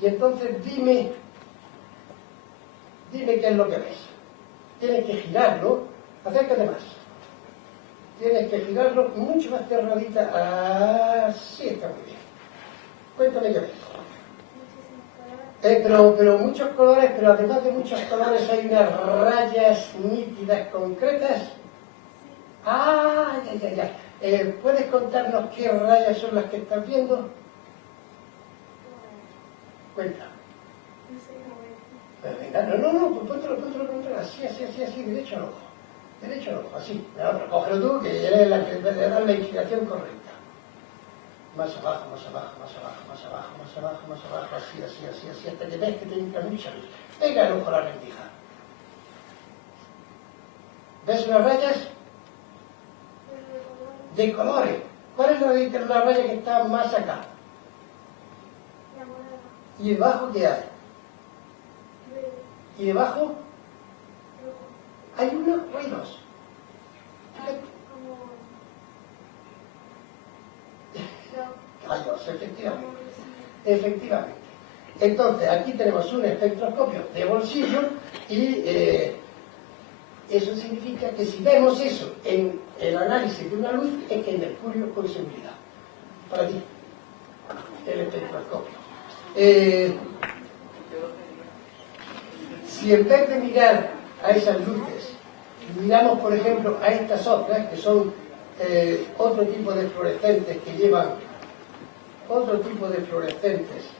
Y entonces dime qué es lo que ves. Tienes que girarlo, acércate más. Tienes que girarlo mucho más cerradita, así está muy bien. Cuéntame qué ves. Pero muchos colores, pero además de muchos colores hay unas rayas nítidas, concretas. Ah, ya. ¿Puedes contarnos qué rayas son las que estás viendo? Cuenta. Venga, no, pues póntelo, así, derecho al ojo, así. No, pero cógelo tú, que eres la que le da la inclinación correcta. Más abajo, así, hasta que ves que te entra mucha luz. Pega el ojo a la rendija. ¿Ves unas rayas? De colores. ¿Cuál es la raya que está más acá? La morada. ¿Y debajo qué hay? Verde. ¿Y debajo? Rojo. ¿Hay uno o hay dos? Como... Hay dos, efectivamente. Entonces, aquí tenemos un espectroscopio de bolsillo y eso significa que si vemos eso en el análisis de una luz, es que hay mercurio con seguridad. Para ti, el espectroscopio. Si en vez de mirar a esas luces, miramos, por ejemplo, a estas otras, que son otro tipo de fluorescentes que llevan otro tipo de fluorescentes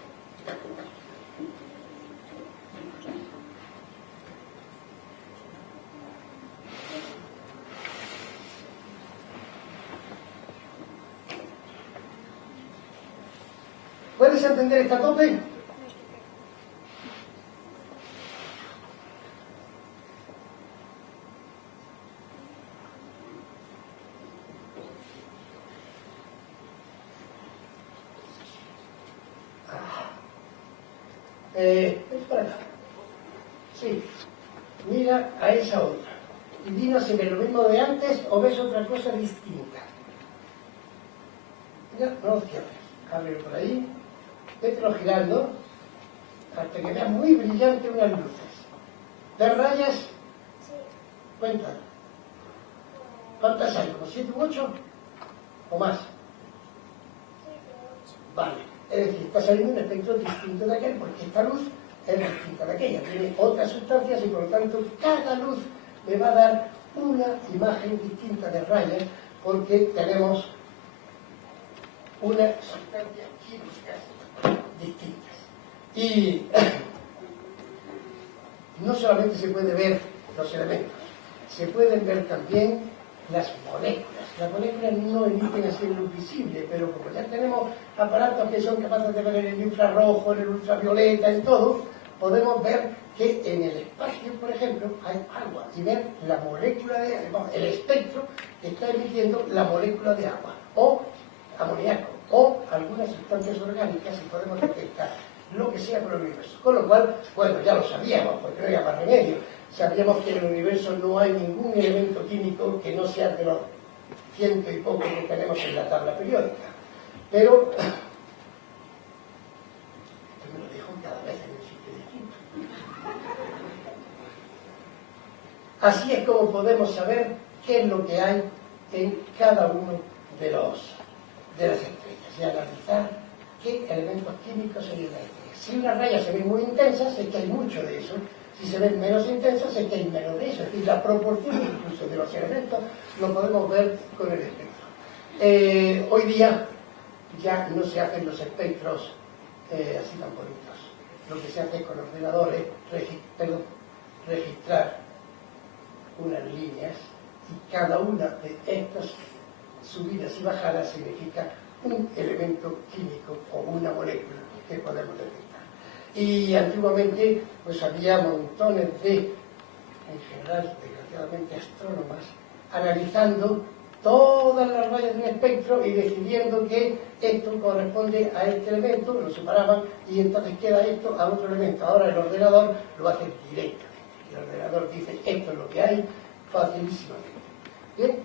¿puedes entender esta tope? Es para acá. Sí. Mira a esa otra. Y dinos si ves lo mismo de antes o ves otra cosa distinta. Ya, no lo cierres. Ábrelo por ahí. Vételo girando hasta que veas muy brillante unas luces. ¿Ves rayas? Sí. Cuenta. ¿Cuántas hay? ¿Como 7 u 8? ¿O más? 7, 8. Vale. Es decir, está saliendo un espectro distinto de aquel porque esta luz es distinta de aquella. Tiene otras sustancias y por lo tanto cada luz me va a dar una imagen distinta de rayas porque tenemos unas sustancias químicas distintas. Y no solamente se puede ver los elementos, se pueden ver también las moléculas. Las moléculas no emiten así luz visible, pero como ya tenemos aparatos que son capaces de ver en el infrarrojo, en el ultravioleta, en todo, podemos ver que en el espacio, por ejemplo, hay agua y ver la molécula de agua, el espectro que está emitiendo la molécula de agua, o amoníaco, o algunas sustancias orgánicas y podemos detectar lo que sea por el universo. Con lo cual, bueno, ya lo sabíamos, porque no había más remedio. Sabíamos que en el universo no hay ningún elemento químico que no sea de los 100 y poco que tenemos en la tabla periódica. Pero, esto me lo dijo cada vez en un sitio distinto. Así es como podemos saber qué es lo que hay en cada uno de las estrellas y analizar qué elementos químicos hay en la estrella. Si una raya se ve muy intensa, es que hay mucho de eso. Si se ven menos intensas, es que hay menos de eso. Es decir, la proporción incluso de los elementos lo podemos ver con el espectro. Hoy día ya no se hacen los espectros así tan bonitos. Lo que se hace con ordenadores es registrar unas líneas y cada una de estas subidas y bajadas significa un elemento químico o una molécula que podemos detectar. Y antiguamente pues había montones de en general, desgraciadamente, astrónomas, analizando todas las rayas de un espectro y decidiendo que esto corresponde a este elemento, lo separaban y entonces queda esto a otro elemento. Ahora el ordenador lo hace directamente. El ordenador dice esto es lo que hay facilísimamente. ¿Bien?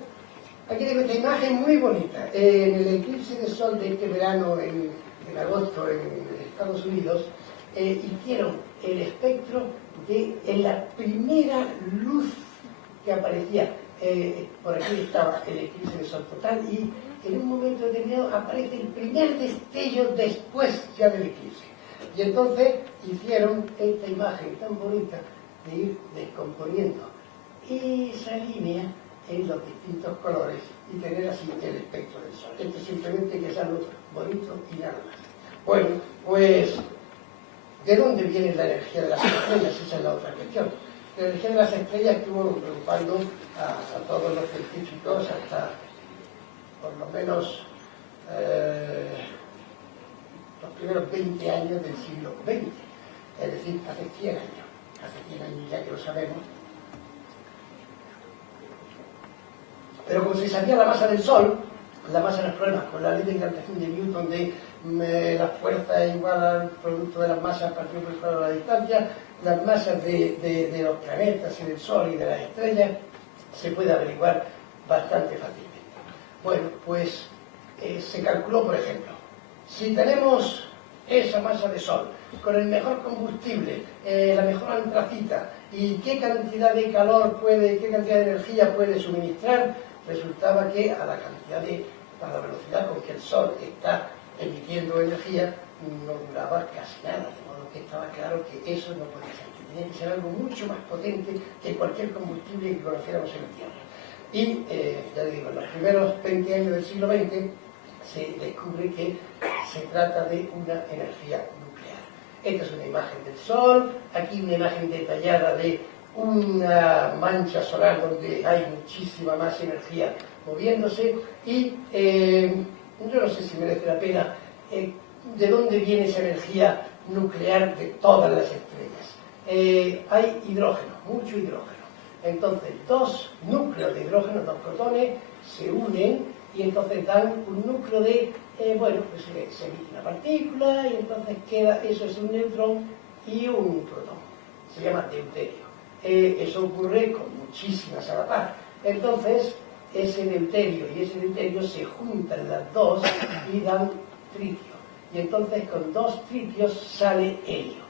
Aquí tengo esta imagen muy bonita. En el eclipse de sol de este verano en agosto en Estados Unidos, hicieron el espectro en la primera luz que aparecía. Por aquí estaba el eclipse de sol total y en un momento determinado aparece el primer destello después ya del eclipse. Y entonces hicieron esta imagen tan bonita de ir descomponiendo esa línea en los distintos colores y tener así el espectro del sol. Esto simplemente que es algo bonito y nada más. Bueno, pues, ¿de dónde viene la energía de las estrellas? Esa es la otra cuestión. La energía de las estrellas estuvo preocupando a todos los científicos hasta por lo menos los primeros 20 años del siglo XX, es decir, hace 100 años. Hace 100 años ya que lo sabemos. Pero como se sabía la masa del Sol, la masa de los problemas con la ley de gravitación de Newton de la fuerza es igual al producto de las masas partido por la distancia, las masas de los planetas y del Sol y de las estrellas se puede averiguar bastante fácilmente. Bueno, pues se calculó, por ejemplo, si tenemos esa masa de Sol con el mejor combustible, la mejor antracita y qué cantidad de calor puede, qué cantidad de energía puede suministrar, resultaba que a la velocidad con que el Sol está emitiendo energía no duraba casi nada, de modo que estaba claro que eso no podía ser, que tenía que ser algo mucho más potente que cualquier combustible que conociéramos en la Tierra. Y, ya le digo, en los primeros 20 años del siglo XX se descubre que se trata de una energía nuclear. Esta es una imagen del Sol, aquí una imagen detallada de una mancha solar donde hay muchísima más energía moviéndose y yo no sé si merece la pena de dónde viene esa energía nuclear de todas las estrellas. Hay hidrógeno, mucho hidrógeno. Entonces, dos núcleos de hidrógeno, dos protones, se unen y entonces dan un núcleo de, bueno, pues se emite una partícula y entonces queda, eso es un neutrón y un protón. Se llama deuterio. Eso ocurre con muchísimas a la par. Entonces, ese deuterio y ese deuterio se juntan las dos y dan tritio. Y entonces con dos tritios sale helio.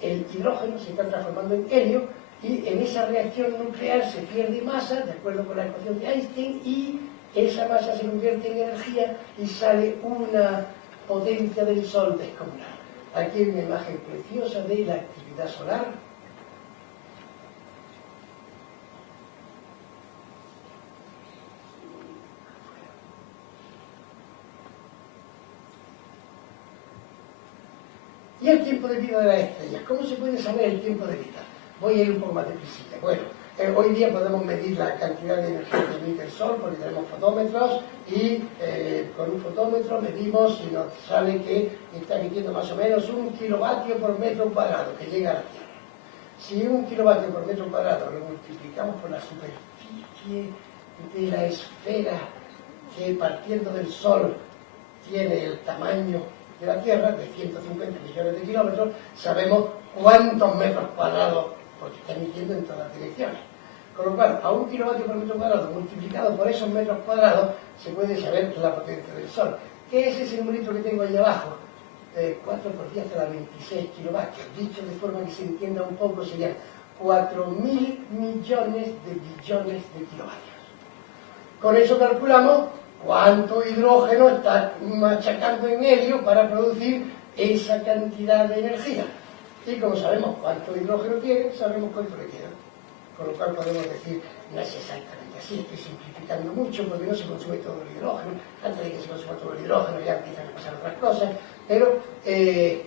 El hidrógeno se está transformando en helio y en esa reacción nuclear se pierde masa, de acuerdo con la ecuación de Einstein, y esa masa se convierte en energía y sale una potencia del Sol descomunal. Aquí hay una imagen preciosa de la actividad solar. Y el tiempo de vida de las estrellas. ¿Cómo se puede saber el tiempo de vida? Voy a ir un poco más deprisa. Bueno, hoy día podemos medir la cantidad de energía que emite el Sol porque tenemos fotómetros y con un fotómetro medimos y nos sale que está emitiendo más o menos 1 kilovatio por metro cuadrado que llega a la Tierra. Si 1 kilovatio por metro cuadrado lo multiplicamos por la superficie de la esfera que partiendo del Sol tiene el tamaño de la Tierra, de 150 millones de kilómetros, sabemos cuántos metros cuadrados, porque está emitiendo en todas las direcciones. Con lo cual, a 1 kilovatio por metro cuadrado multiplicado por esos metros cuadrados, se puede saber la potencia del Sol. ¿Qué es ese numerito que tengo ahí abajo? 4 por 10 a la 26 kilovatios. Dicho de forma que se entienda un poco, serían 4.000 millones de billones de kilovatios. Con eso calculamos cuánto hidrógeno está machacando en helio para producir esa cantidad de energía. Y como sabemos cuánto hidrógeno tiene, sabemos cuánto le queda. Con lo cual podemos decir, no es exactamente así, estoy simplificando mucho porque no se consume todo el hidrógeno. Antes de que se consuma todo el hidrógeno ya empiezan a pasar otras cosas. Pero de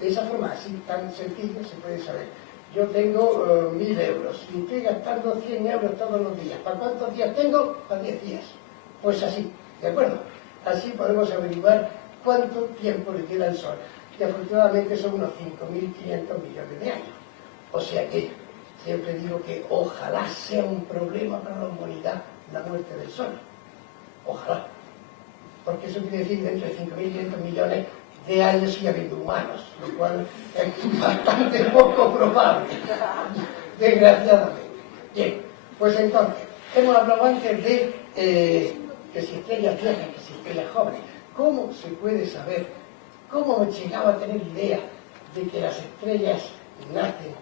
esa forma así tan sencilla se puede saber. Yo tengo 1.000 euros y estoy gastando 100 euros todos los días. ¿Para cuántos días tengo? Para 10 días. Pues así, ¿de acuerdo? Así podemos averiguar cuánto tiempo le queda al Sol. Y afortunadamente son unos 5.500 millones de años. O sea que siempre digo que ojalá sea un problema para la humanidad la muerte del Sol. Ojalá. Porque eso quiere decir que dentro de 5.500 millones de años sigue habiendo humanos, lo cual es bastante poco probable, desgraciadamente. Bien, pues entonces, hemos hablado antes de que si estrellas viejas, que si estrellas jóvenes. ¿Cómo se puede saber? ¿Cómo hemos llegado a tener idea de que las estrellas nacen,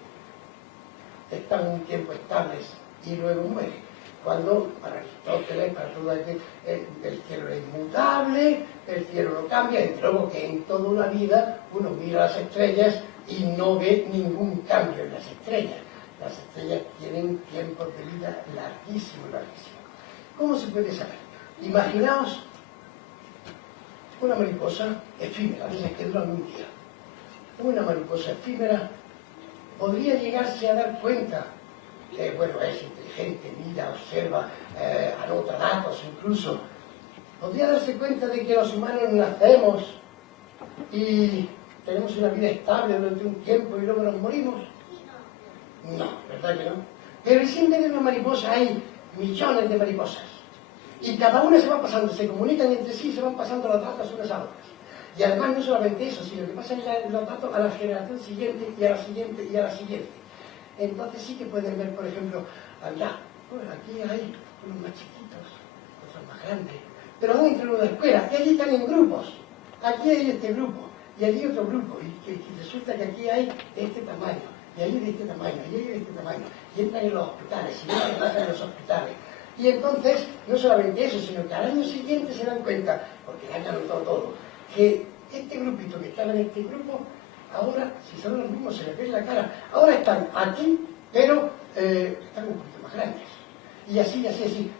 están un tiempo estables y luego mueren? Cuando para Aristóteles, para todo el cielo es inmutable, el cielo no cambia, y luego que en toda una vida uno mira las estrellas y no ve ningún cambio en las estrellas. Las estrellas tienen tiempos de vida larguísimos, larguísimos. ¿Cómo se puede saber? Imaginaos una mariposa efímera, de esas que duran un día. Una mariposa efímera podría llegarse a dar cuenta, bueno, es inteligente, mira, observa, anota datos incluso, podría darse cuenta de que los humanos nacemos y tenemos una vida estable durante un tiempo y luego nos morimos. No, ¿verdad que no? Pero siempre de una mariposa hay millones de mariposas. Y cada una se va pasando, se comunican entre sí, se van pasando los datos unas a otras. Y además no solamente eso, sino que pasan los datos a la generación siguiente y a la siguiente y a la siguiente. Entonces sí que pueden ver, por ejemplo, allá, bueno, aquí hay unos más chiquitos, otros más grandes, pero van entre una escuela, y allí están en grupos. Aquí hay este grupo, y allí otro grupo, y resulta que aquí hay de este tamaño, y allí de este tamaño, y allí de este tamaño, y entran en los hospitales, y ven lo que pasa en los hospitales. Y entonces, no solamente eso, sino que al año siguiente se dan cuenta, porque han anotado todo, que este grupito que estaba en este grupo, ahora, si son los mismos, se les ve la cara, ahora están aquí, pero están un poquito más grandes. Y así, así, así.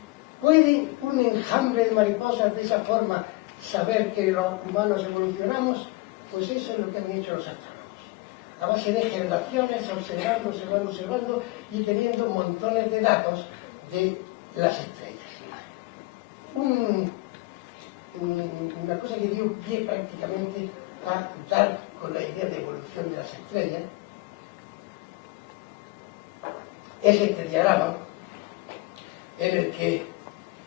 ¿Puede un enjambre de mariposas de esa forma saber que los humanos evolucionamos? Pues eso es lo que han hecho los astrónomos. A base de generaciones, observando, observando, observando y teniendo montones de datos de las estrellas. Una cosa que dio pie prácticamente a dar con la idea de evolución de las estrellas es este diagrama en el que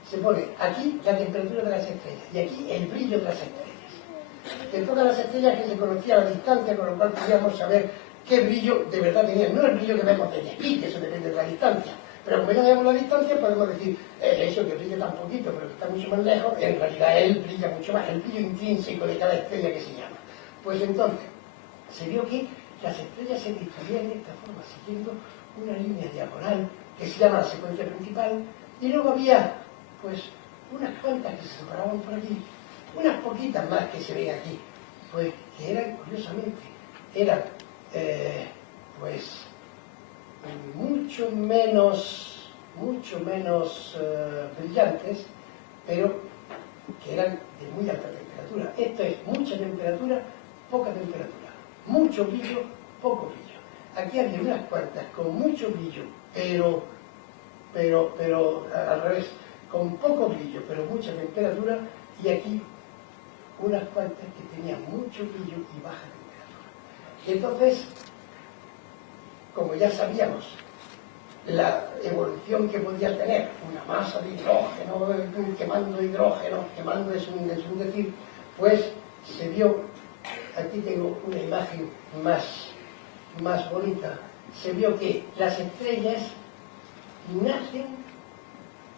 se pone aquí la temperatura de las estrellas y aquí el brillo de las estrellas. De todas las estrellas que se conocía a la distancia, con lo cual podíamos saber qué brillo de verdad tenían. No el brillo que vemos desde aquí, que eso depende de la distancia. Pero como ya vemos la distancia, podemos decir, eso que brilla tan poquito, pero que está mucho más lejos, en realidad él brilla mucho más, el brillo intrínseco de cada estrella que se llama. Pues entonces, se vio que las estrellas se distribuían de esta forma, siguiendo una línea diagonal, que se llama la secuencia principal, y luego había, pues, unas cuantas que se separaban por aquí, unas poquitas más que se ven aquí, pues, que eran, curiosamente, eran, pues, mucho menos brillantes, pero que eran de muy alta temperatura. Esto es mucha temperatura, poca temperatura, mucho brillo, poco brillo. Aquí había unas cuantas con mucho brillo, pero al revés, con poco brillo, pero mucha temperatura, y aquí unas cuantas que tenían mucho brillo y baja temperatura. Y entonces, como ya sabíamos, la evolución que podía tener una masa de hidrógeno, quemando hidrógeno, quemando es un decir, pues se vio, aquí tengo una imagen más bonita, se vio que las estrellas nacen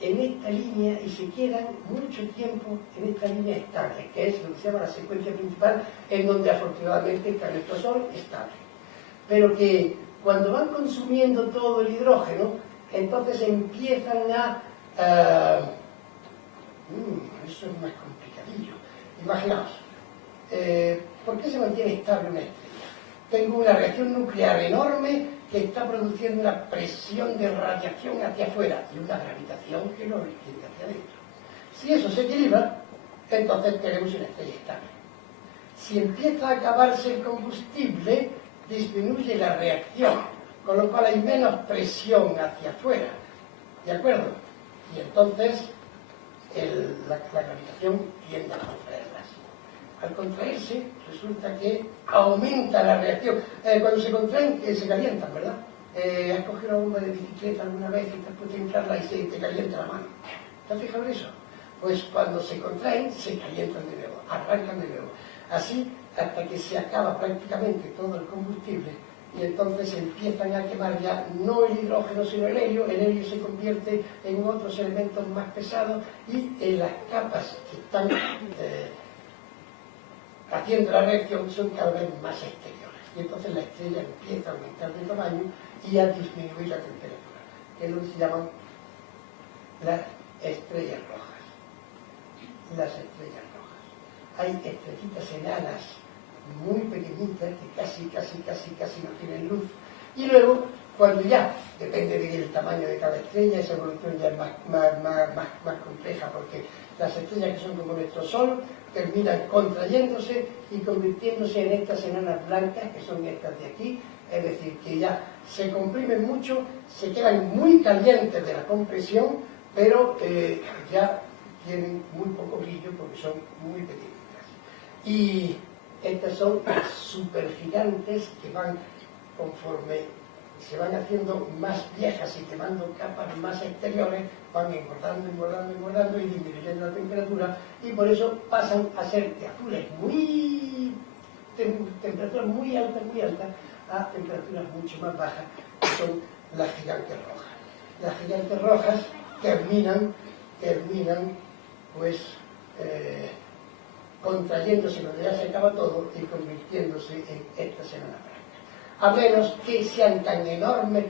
en esta línea y se quedan mucho tiempo en esta línea estable, que es lo que se llama la secuencia principal, en donde afortunadamente está nuestro Sol estable. Pero que cuando van consumiendo todo el hidrógeno, entonces empiezan eso es más complicadillo. Imaginaos, ¿por qué se mantiene estable una estrella? Tengo una reacción nuclear enorme que está produciendo una presión de radiación hacia afuera y una gravitación que lo extiende hacia adentro. Si eso se equilibra, entonces tenemos una estrella estable. Si empieza a acabarse el combustible, disminuye la reacción, con lo cual hay menos presión hacia afuera, ¿de acuerdo? Y entonces la gravitación tiende a contraerlas. Al contraerse, resulta que aumenta la reacción. Cuando se contraen, se calientan, ¿verdad? ¿Has cogido una bomba de bicicleta alguna vez y te has puesto a inflarla y se te calienta la mano? ¿Te has fijado en eso? Pues cuando se contraen, se calientan de nuevo, arrancan de nuevo. Así hasta que se acaba prácticamente todo el combustible y entonces empiezan a quemar ya no el hidrógeno sino el helio se convierte en otros elementos más pesados y en las capas que están haciendo la reacción son cada vez más exteriores. Y entonces la estrella empieza a aumentar de tamaño y a disminuir la temperatura, que es lo que se llaman las estrellas rojas. Las estrellas rojas. Hay estrellitas enanas muy pequeñitas que casi no tienen luz. Y luego, cuando ya, depende del tamaño de cada estrella, esa evolución ya es más compleja, porque las estrellas que son como nuestro Sol terminan contrayéndose y convirtiéndose en estas enanas blancas, que son estas de aquí, es decir, que ya se comprimen mucho, se quedan muy calientes de la compresión, pero ya tienen muy poco brillo porque son muy pequeñitas. Y estas son supergigantes que van, conforme se van haciendo más viejas y quemando capas más exteriores, van engordando y disminuyendo la temperatura, y por eso pasan a ser de azules temperaturas muy altas a temperaturas mucho más bajas, que son las gigantes rojas. Las gigantes rojas terminan pues contrayéndose cuando ya se acaba todo y convirtiéndose en estas enanas blancas. A menos que sean tan enormes,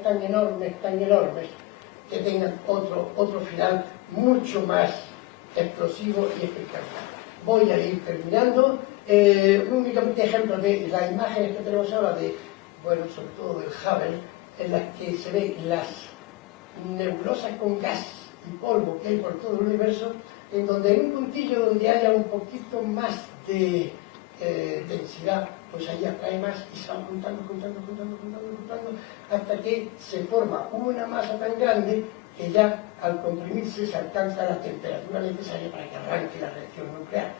que tengan otro final mucho más explosivo y espectacular. Voy a ir terminando. Únicamente ejemplos de las imágenes que tenemos ahora sobre todo del Hubble, en las que se ven las nebulosas con gas y polvo que hay por todo el universo, en donde en un puntillo donde haya un poquito más de densidad, pues ahí atrae más y se van juntando hasta que se forma una masa tan grande que ya al comprimirse se alcanza la temperatura necesaria para que arranque la reacción nuclear,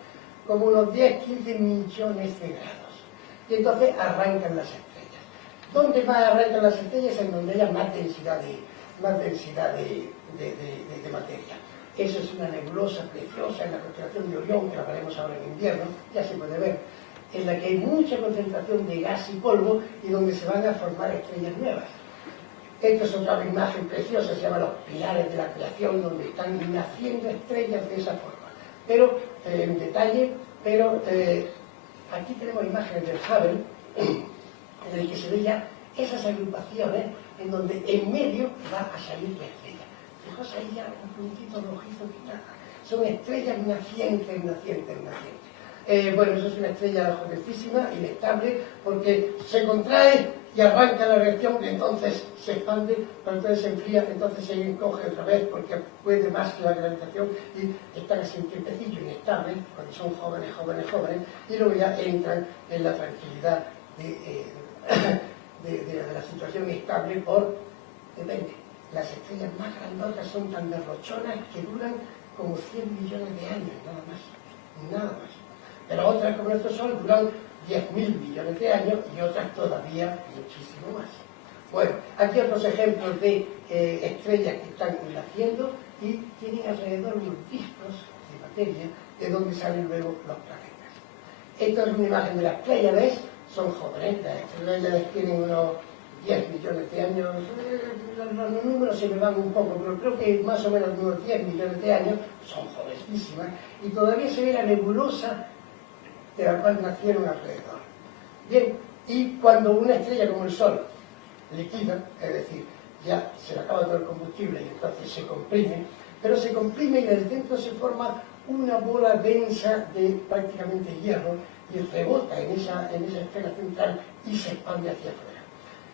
como unos 10-15 millones de grados. Y entonces arrancan las estrellas. ¿Dónde más arrancan las estrellas? En donde haya más densidad de materia. Eso es una nebulosa preciosa en la constelación de Orión, que la veremos ahora en invierno, ya se puede ver, en la que hay mucha concentración de gas y polvo y donde se van a formar estrellas nuevas. Esta es otra imagen preciosa, se llama los pilares de la creación, donde están naciendo estrellas de esa forma. Pero, en detalle, aquí tenemos imágenes del Hubble, en el que se ve ya esas agrupaciones en donde en medio va a salir la estrella. Fijaos ahí ya un puntito rojizo que está. Son estrellas nacientes. Bueno, eso es una estrella jovencísima, inestable, porque se contrae y arranca la reacción, y entonces se expande, pero entonces se enfría, entonces se encoge otra vez, porque puede más que la gravitación, y están así un tiempecillo inestables, cuando son jóvenes, y luego ya entran en la tranquilidad de la situación estable depende. Las estrellas más grandotas son tan derrochonas que duran como 100 millones de años, nada más. Pero otras, como nuestro Sol, duran 10.000 millones de años y otras todavía muchísimo más. Bueno, aquí otros ejemplos de estrellas que están naciendo y tienen alrededor unos discos de materia de donde salen luego los planetas. Esta es una imagen de las Pléyades, son jóvenes, las Pléyades tienen unos 10 millones de años, los números se me van un poco, pero creo que más o menos unos 10 millones de años, son jovencísimas, y todavía se ve la nebulosa de la cual nacieron alrededor. Bien, y cuando una estrella como el Sol liquida, es decir, ya se le acaba todo el combustible y entonces se comprime, pero se comprime y desde dentro se forma una bola densa de prácticamente hierro y rebota en esa esfera central y se expande hacia afuera.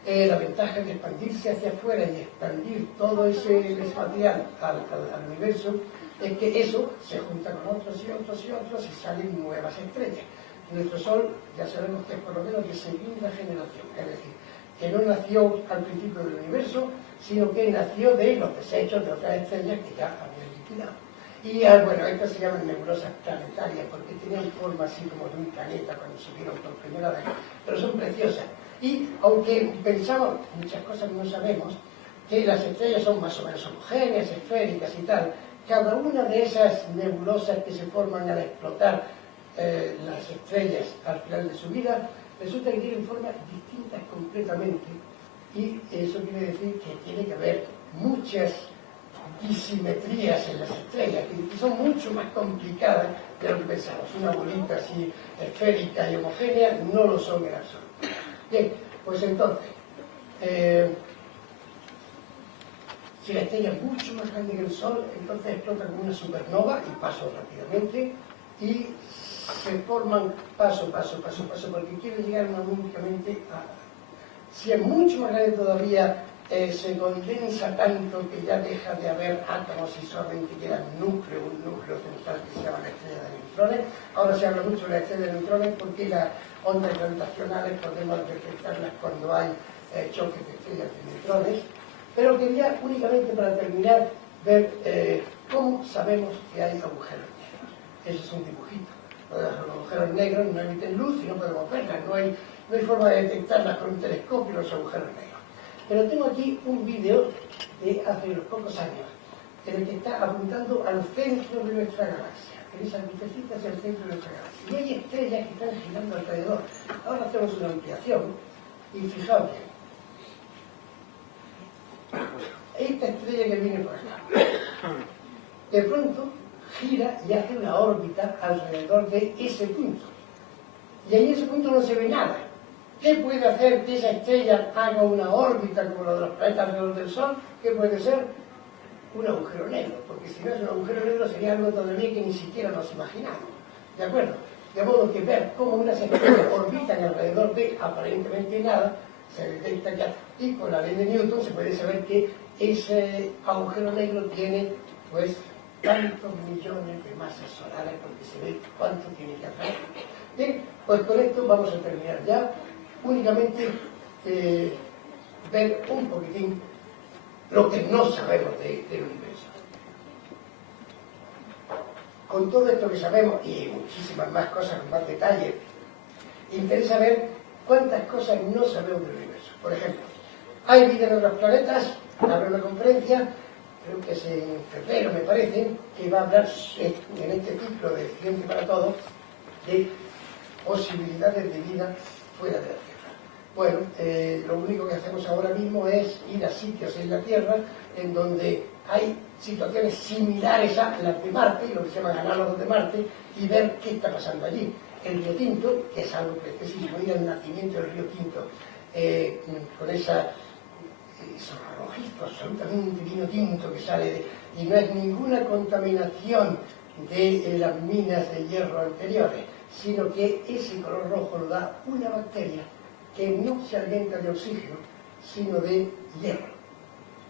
La ventaja de expandirse hacia afuera y expandir todo ese material al universo es que eso se junta con otros y salen nuevas estrellas. Nuestro Sol ya sabemos que es por lo menos de segunda generación, es decir, que no nació al principio del universo, sino que nació de los desechos de otras estrellas que ya habían liquidado. Y bueno, estas se llaman nebulosas planetarias porque tenían forma así como de un planeta cuando se vieron por primera vez, pero son preciosas. Y aunque pensamos, muchas cosas no sabemos, que las estrellas son más o menos homogéneas, esféricas y tal, cada una de esas nebulosas que se forman al explotar las estrellas al final de su vida, resulta que tienen formas distintas completamente, y eso quiere decir que tiene que haber muchas disimetrías en las estrellas, que son mucho más complicadas de lo que pensamos. Una bolita así esférica y homogénea no lo son en absoluto. Bien, pues entonces, si la estrella es mucho más grande que el Sol, entonces explota como una supernova y pasa rápidamente, y se forman paso, porque quiere llegar únicamente a... Si es mucho más grande todavía, se condensa tanto que ya deja de haber átomos y solamente queda un núcleo central que se llama la estrella de neutrones. Ahora se habla mucho de la estrella de neutrones porque las ondas gravitacionales podemos detectarlas cuando hay choques de estrellas de neutrones. Pero quería únicamente, para terminar, ver cómo sabemos que hay agujeros negros. Eso es un dibujito. Los agujeros negros no emiten luz y no podemos verlas. No hay forma de detectarlas con un telescopio, los agujeros negros. Pero tengo aquí un vídeo de hace unos pocos años, en el que está apuntando al centro de nuestra galaxia. En esas lucecitas es el centro de nuestra galaxia. Y hay estrellas que están girando alrededor. Ahora hacemos una ampliación y fijaos bien. Esta estrella que viene por acá, de pronto gira y hace una órbita alrededor de ese punto. Y en ese punto no se ve nada. ¿Qué puede hacer que esa estrella haga una órbita como la de los planetas alrededor del Sol? ¿Qué puede ser? Un agujero negro, porque si no es un agujero negro sería algo todavía que ni siquiera nos imaginamos. ¿De acuerdo? De modo que ver cómo unas estrellas orbitan alrededor de aparentemente nada, se detecta ya, y con la ley de Newton se puede saber que ese agujero negro tiene, pues, tantos millones de masas solares, porque se ve cuánto tiene que atraer. Bien, pues con esto vamos a terminar ya. Únicamente ver un poquitín lo que no sabemos del universo. Con todo esto que sabemos, y muchísimas más cosas con más detalle, interesa ver cuántas cosas no sabemos del universo. Por ejemplo, hay vida en otros planetas. Habrá una conferencia, creo que es en febrero, me parece, que va a hablar en este ciclo de Ciencia para Todos de posibilidades de vida fuera de la Tierra. Bueno, lo único que hacemos ahora mismo es ir a sitios en la Tierra en donde hay situaciones similares a las de Marte, lo que se llaman análogos de Marte, y ver qué está pasando allí. El río Tinto, que es algo específico, ir al nacimiento del río Tinto, con esos rojizos absolutamente vino tinto que sale y no es ninguna contaminación de las minas de hierro anteriores, sino que ese color rojo lo da una bacteria que no se alimenta de oxígeno, sino de hierro.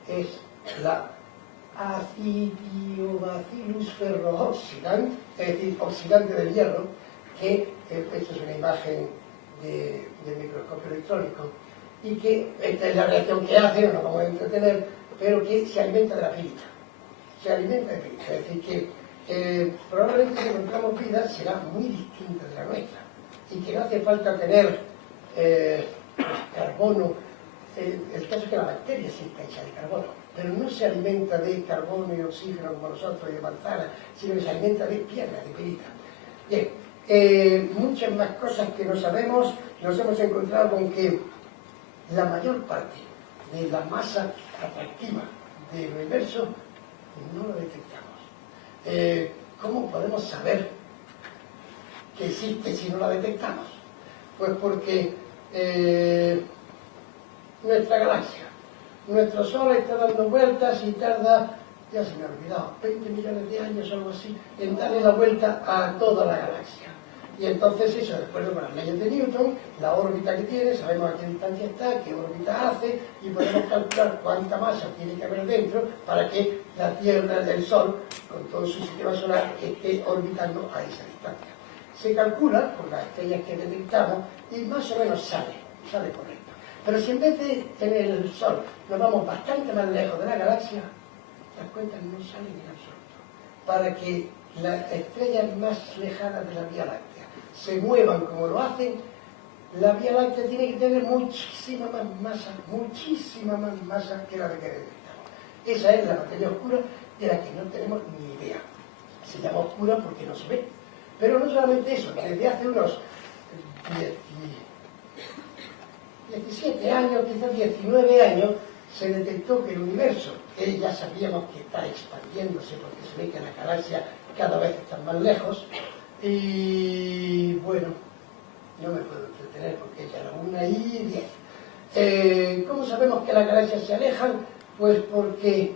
Es la Acidiobacillus ferrooxidans, es decir, oxidante del hierro, que esto es una imagen del microscopio electrónico, y que esta es la reacción que hace, no nos vamos a entretener, pero que se alimenta de la pirita. Se alimenta de pirita, es decir, que probablemente si encontramos vida será muy distinta de la nuestra, y que no hace falta tener carbono. El caso es que la bacteria sí está hecha de carbono, pero no se alimenta de carbono y oxígeno como nosotros, y de manzana, sino que se alimenta de piedra, de pirita. Bien, muchas más cosas que no sabemos. Nos hemos encontrado con que la mayor parte de la masa atractiva del universo no la detectamos. ¿Cómo podemos saber que existe si no la detectamos? Pues porque nuestra galaxia, nuestro Sol está dando vueltas y tarda, ya se me ha olvidado, 20 millones de años o algo así, en darle la vuelta a toda la galaxia. Y entonces eso, de acuerdo con las leyes de Newton, la órbita que tiene, sabemos a qué distancia está, qué órbita hace, y podemos calcular cuánta masa tiene que haber dentro para que la Tierra del Sol, con todo su sistema solar, esté orbitando a esa distancia. Se calcula con las estrellas que detectamos y más o menos sale correcto. Pero si en vez de tener el Sol nos vamos bastante más lejos de la galaxia, las cuentas no salen en absoluto. Para que las estrellas más lejanas de la Vía Láctea se muevan como lo hacen, la Vía Láctea tiene que tener muchísima más masa que la de que detectamos. Esa es la materia oscura de la que no tenemos ni idea. Se llama oscura porque no se ve. Pero no solamente eso, desde hace unos 17 años, quizás 19 años, se detectó que el universo, que ya sabíamos que está expandiéndose porque se ve que la galaxia cada vez está más lejos, y bueno, no me puedo entretener porque ya era 1:10. ¿Cómo sabemos que las galaxias se alejan? Pues porque,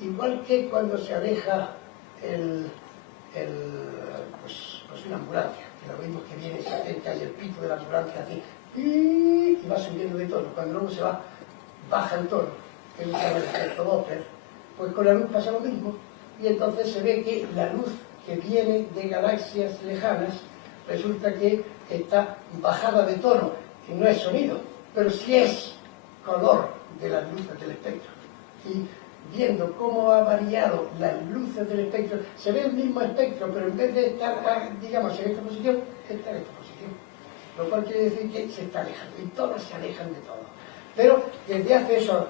igual que cuando se aleja pues una ambulancia, que lo mismo que viene, se acerca y el pico de la ambulancia así, y va subiendo de tono, cuando luego se va, baja el tono, que es el efecto Doppler, pues con la luz pasa lo mismo, y entonces se ve que la luz que viene de galaxias lejanas resulta que está bajada de tono, y no es sonido, pero sí es color de las luces del espectro. Y viendo cómo ha variado las luces del espectro, se ve el mismo espectro, pero en vez de estar, digamos, en esta posición, está en esta posición. Lo cual quiere decir que se está alejando, y todas se alejan de todo. Pero desde hace esos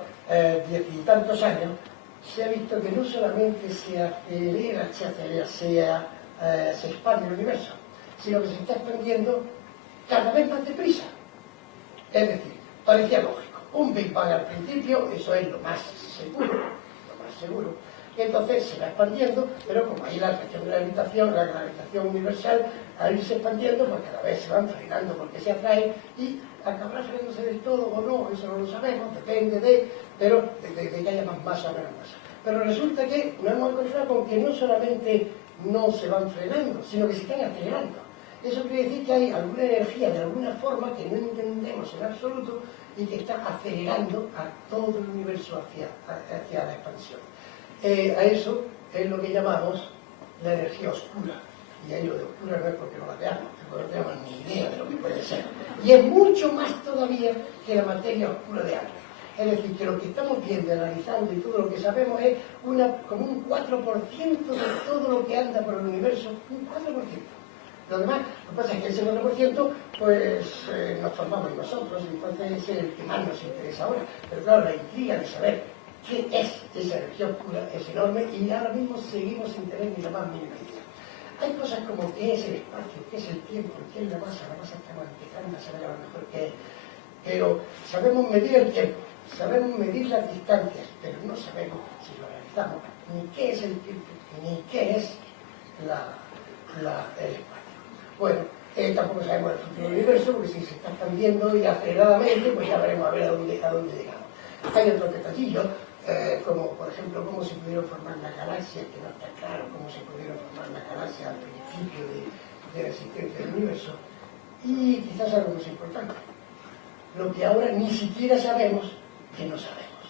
10 y tantos años, se ha visto que no solamente se expande el universo, sino que se está expandiendo cada vez más deprisa. Es decir, parecía lógico. Un Big Bang al principio, eso es lo más seguro. Y entonces se va expandiendo, pero como hay la atracción de la gravitación universal, al irse expandiendo, pues cada vez se van frenando porque se atrae y acabará frenándose del todo o no, eso no lo sabemos, depende pero de que haya más masa o menos masa. Pero resulta que nos hemos encontrado con que no solamente no se van frenando, sino que se están acelerando. Eso quiere decir que hay alguna energía de alguna forma que no entendemos en absoluto y que está acelerando a todo el universo hacia la expansión. A eso es lo que llamamos la energía oscura. Y ahí lo de oscura no es porque no la veamos, porque no tenemos ni idea de lo que puede ser. Y es mucho más todavía que la materia oscura de antes. Es decir, que lo que estamos viendo, analizando y todo lo que sabemos es como un 4% de todo lo que anda por el universo, un 4%. Lo demás, lo que pasa es que ese 4% pues nos formamos nosotros, entonces es el que más nos interesa ahora. Pero claro, la intriga de saber qué es esa energía oscura es enorme y ahora mismo seguimos sin tener ni la más mínima idea. Hay cosas como qué es el espacio, qué es el tiempo, qué es la masa estamos empezando a saber a lo mejor qué es. Pero sabemos medir el tiempo, sabemos medir las distancias, pero no sabemos, si lo realizamos, ni qué es el tiempo, ni qué es el espacio. Bueno, tampoco sabemos el futuro del universo, porque si se está expandiendo y aceleradamente, pues ya veremos a ver a dónde llegamos. Hay otros detallitos, como por ejemplo cómo se pudieron formar las galaxias, que no está claro cómo se pudieron formar las galaxias al principio de la existencia del universo. Y quizás algo más importante, lo que ahora ni siquiera sabemos que no sabemos.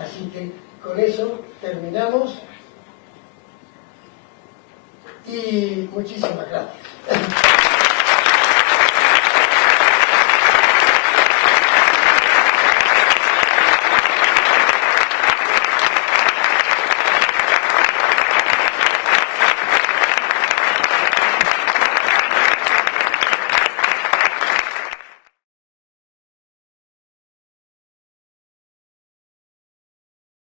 Así que con eso terminamos y muchísimas gracias.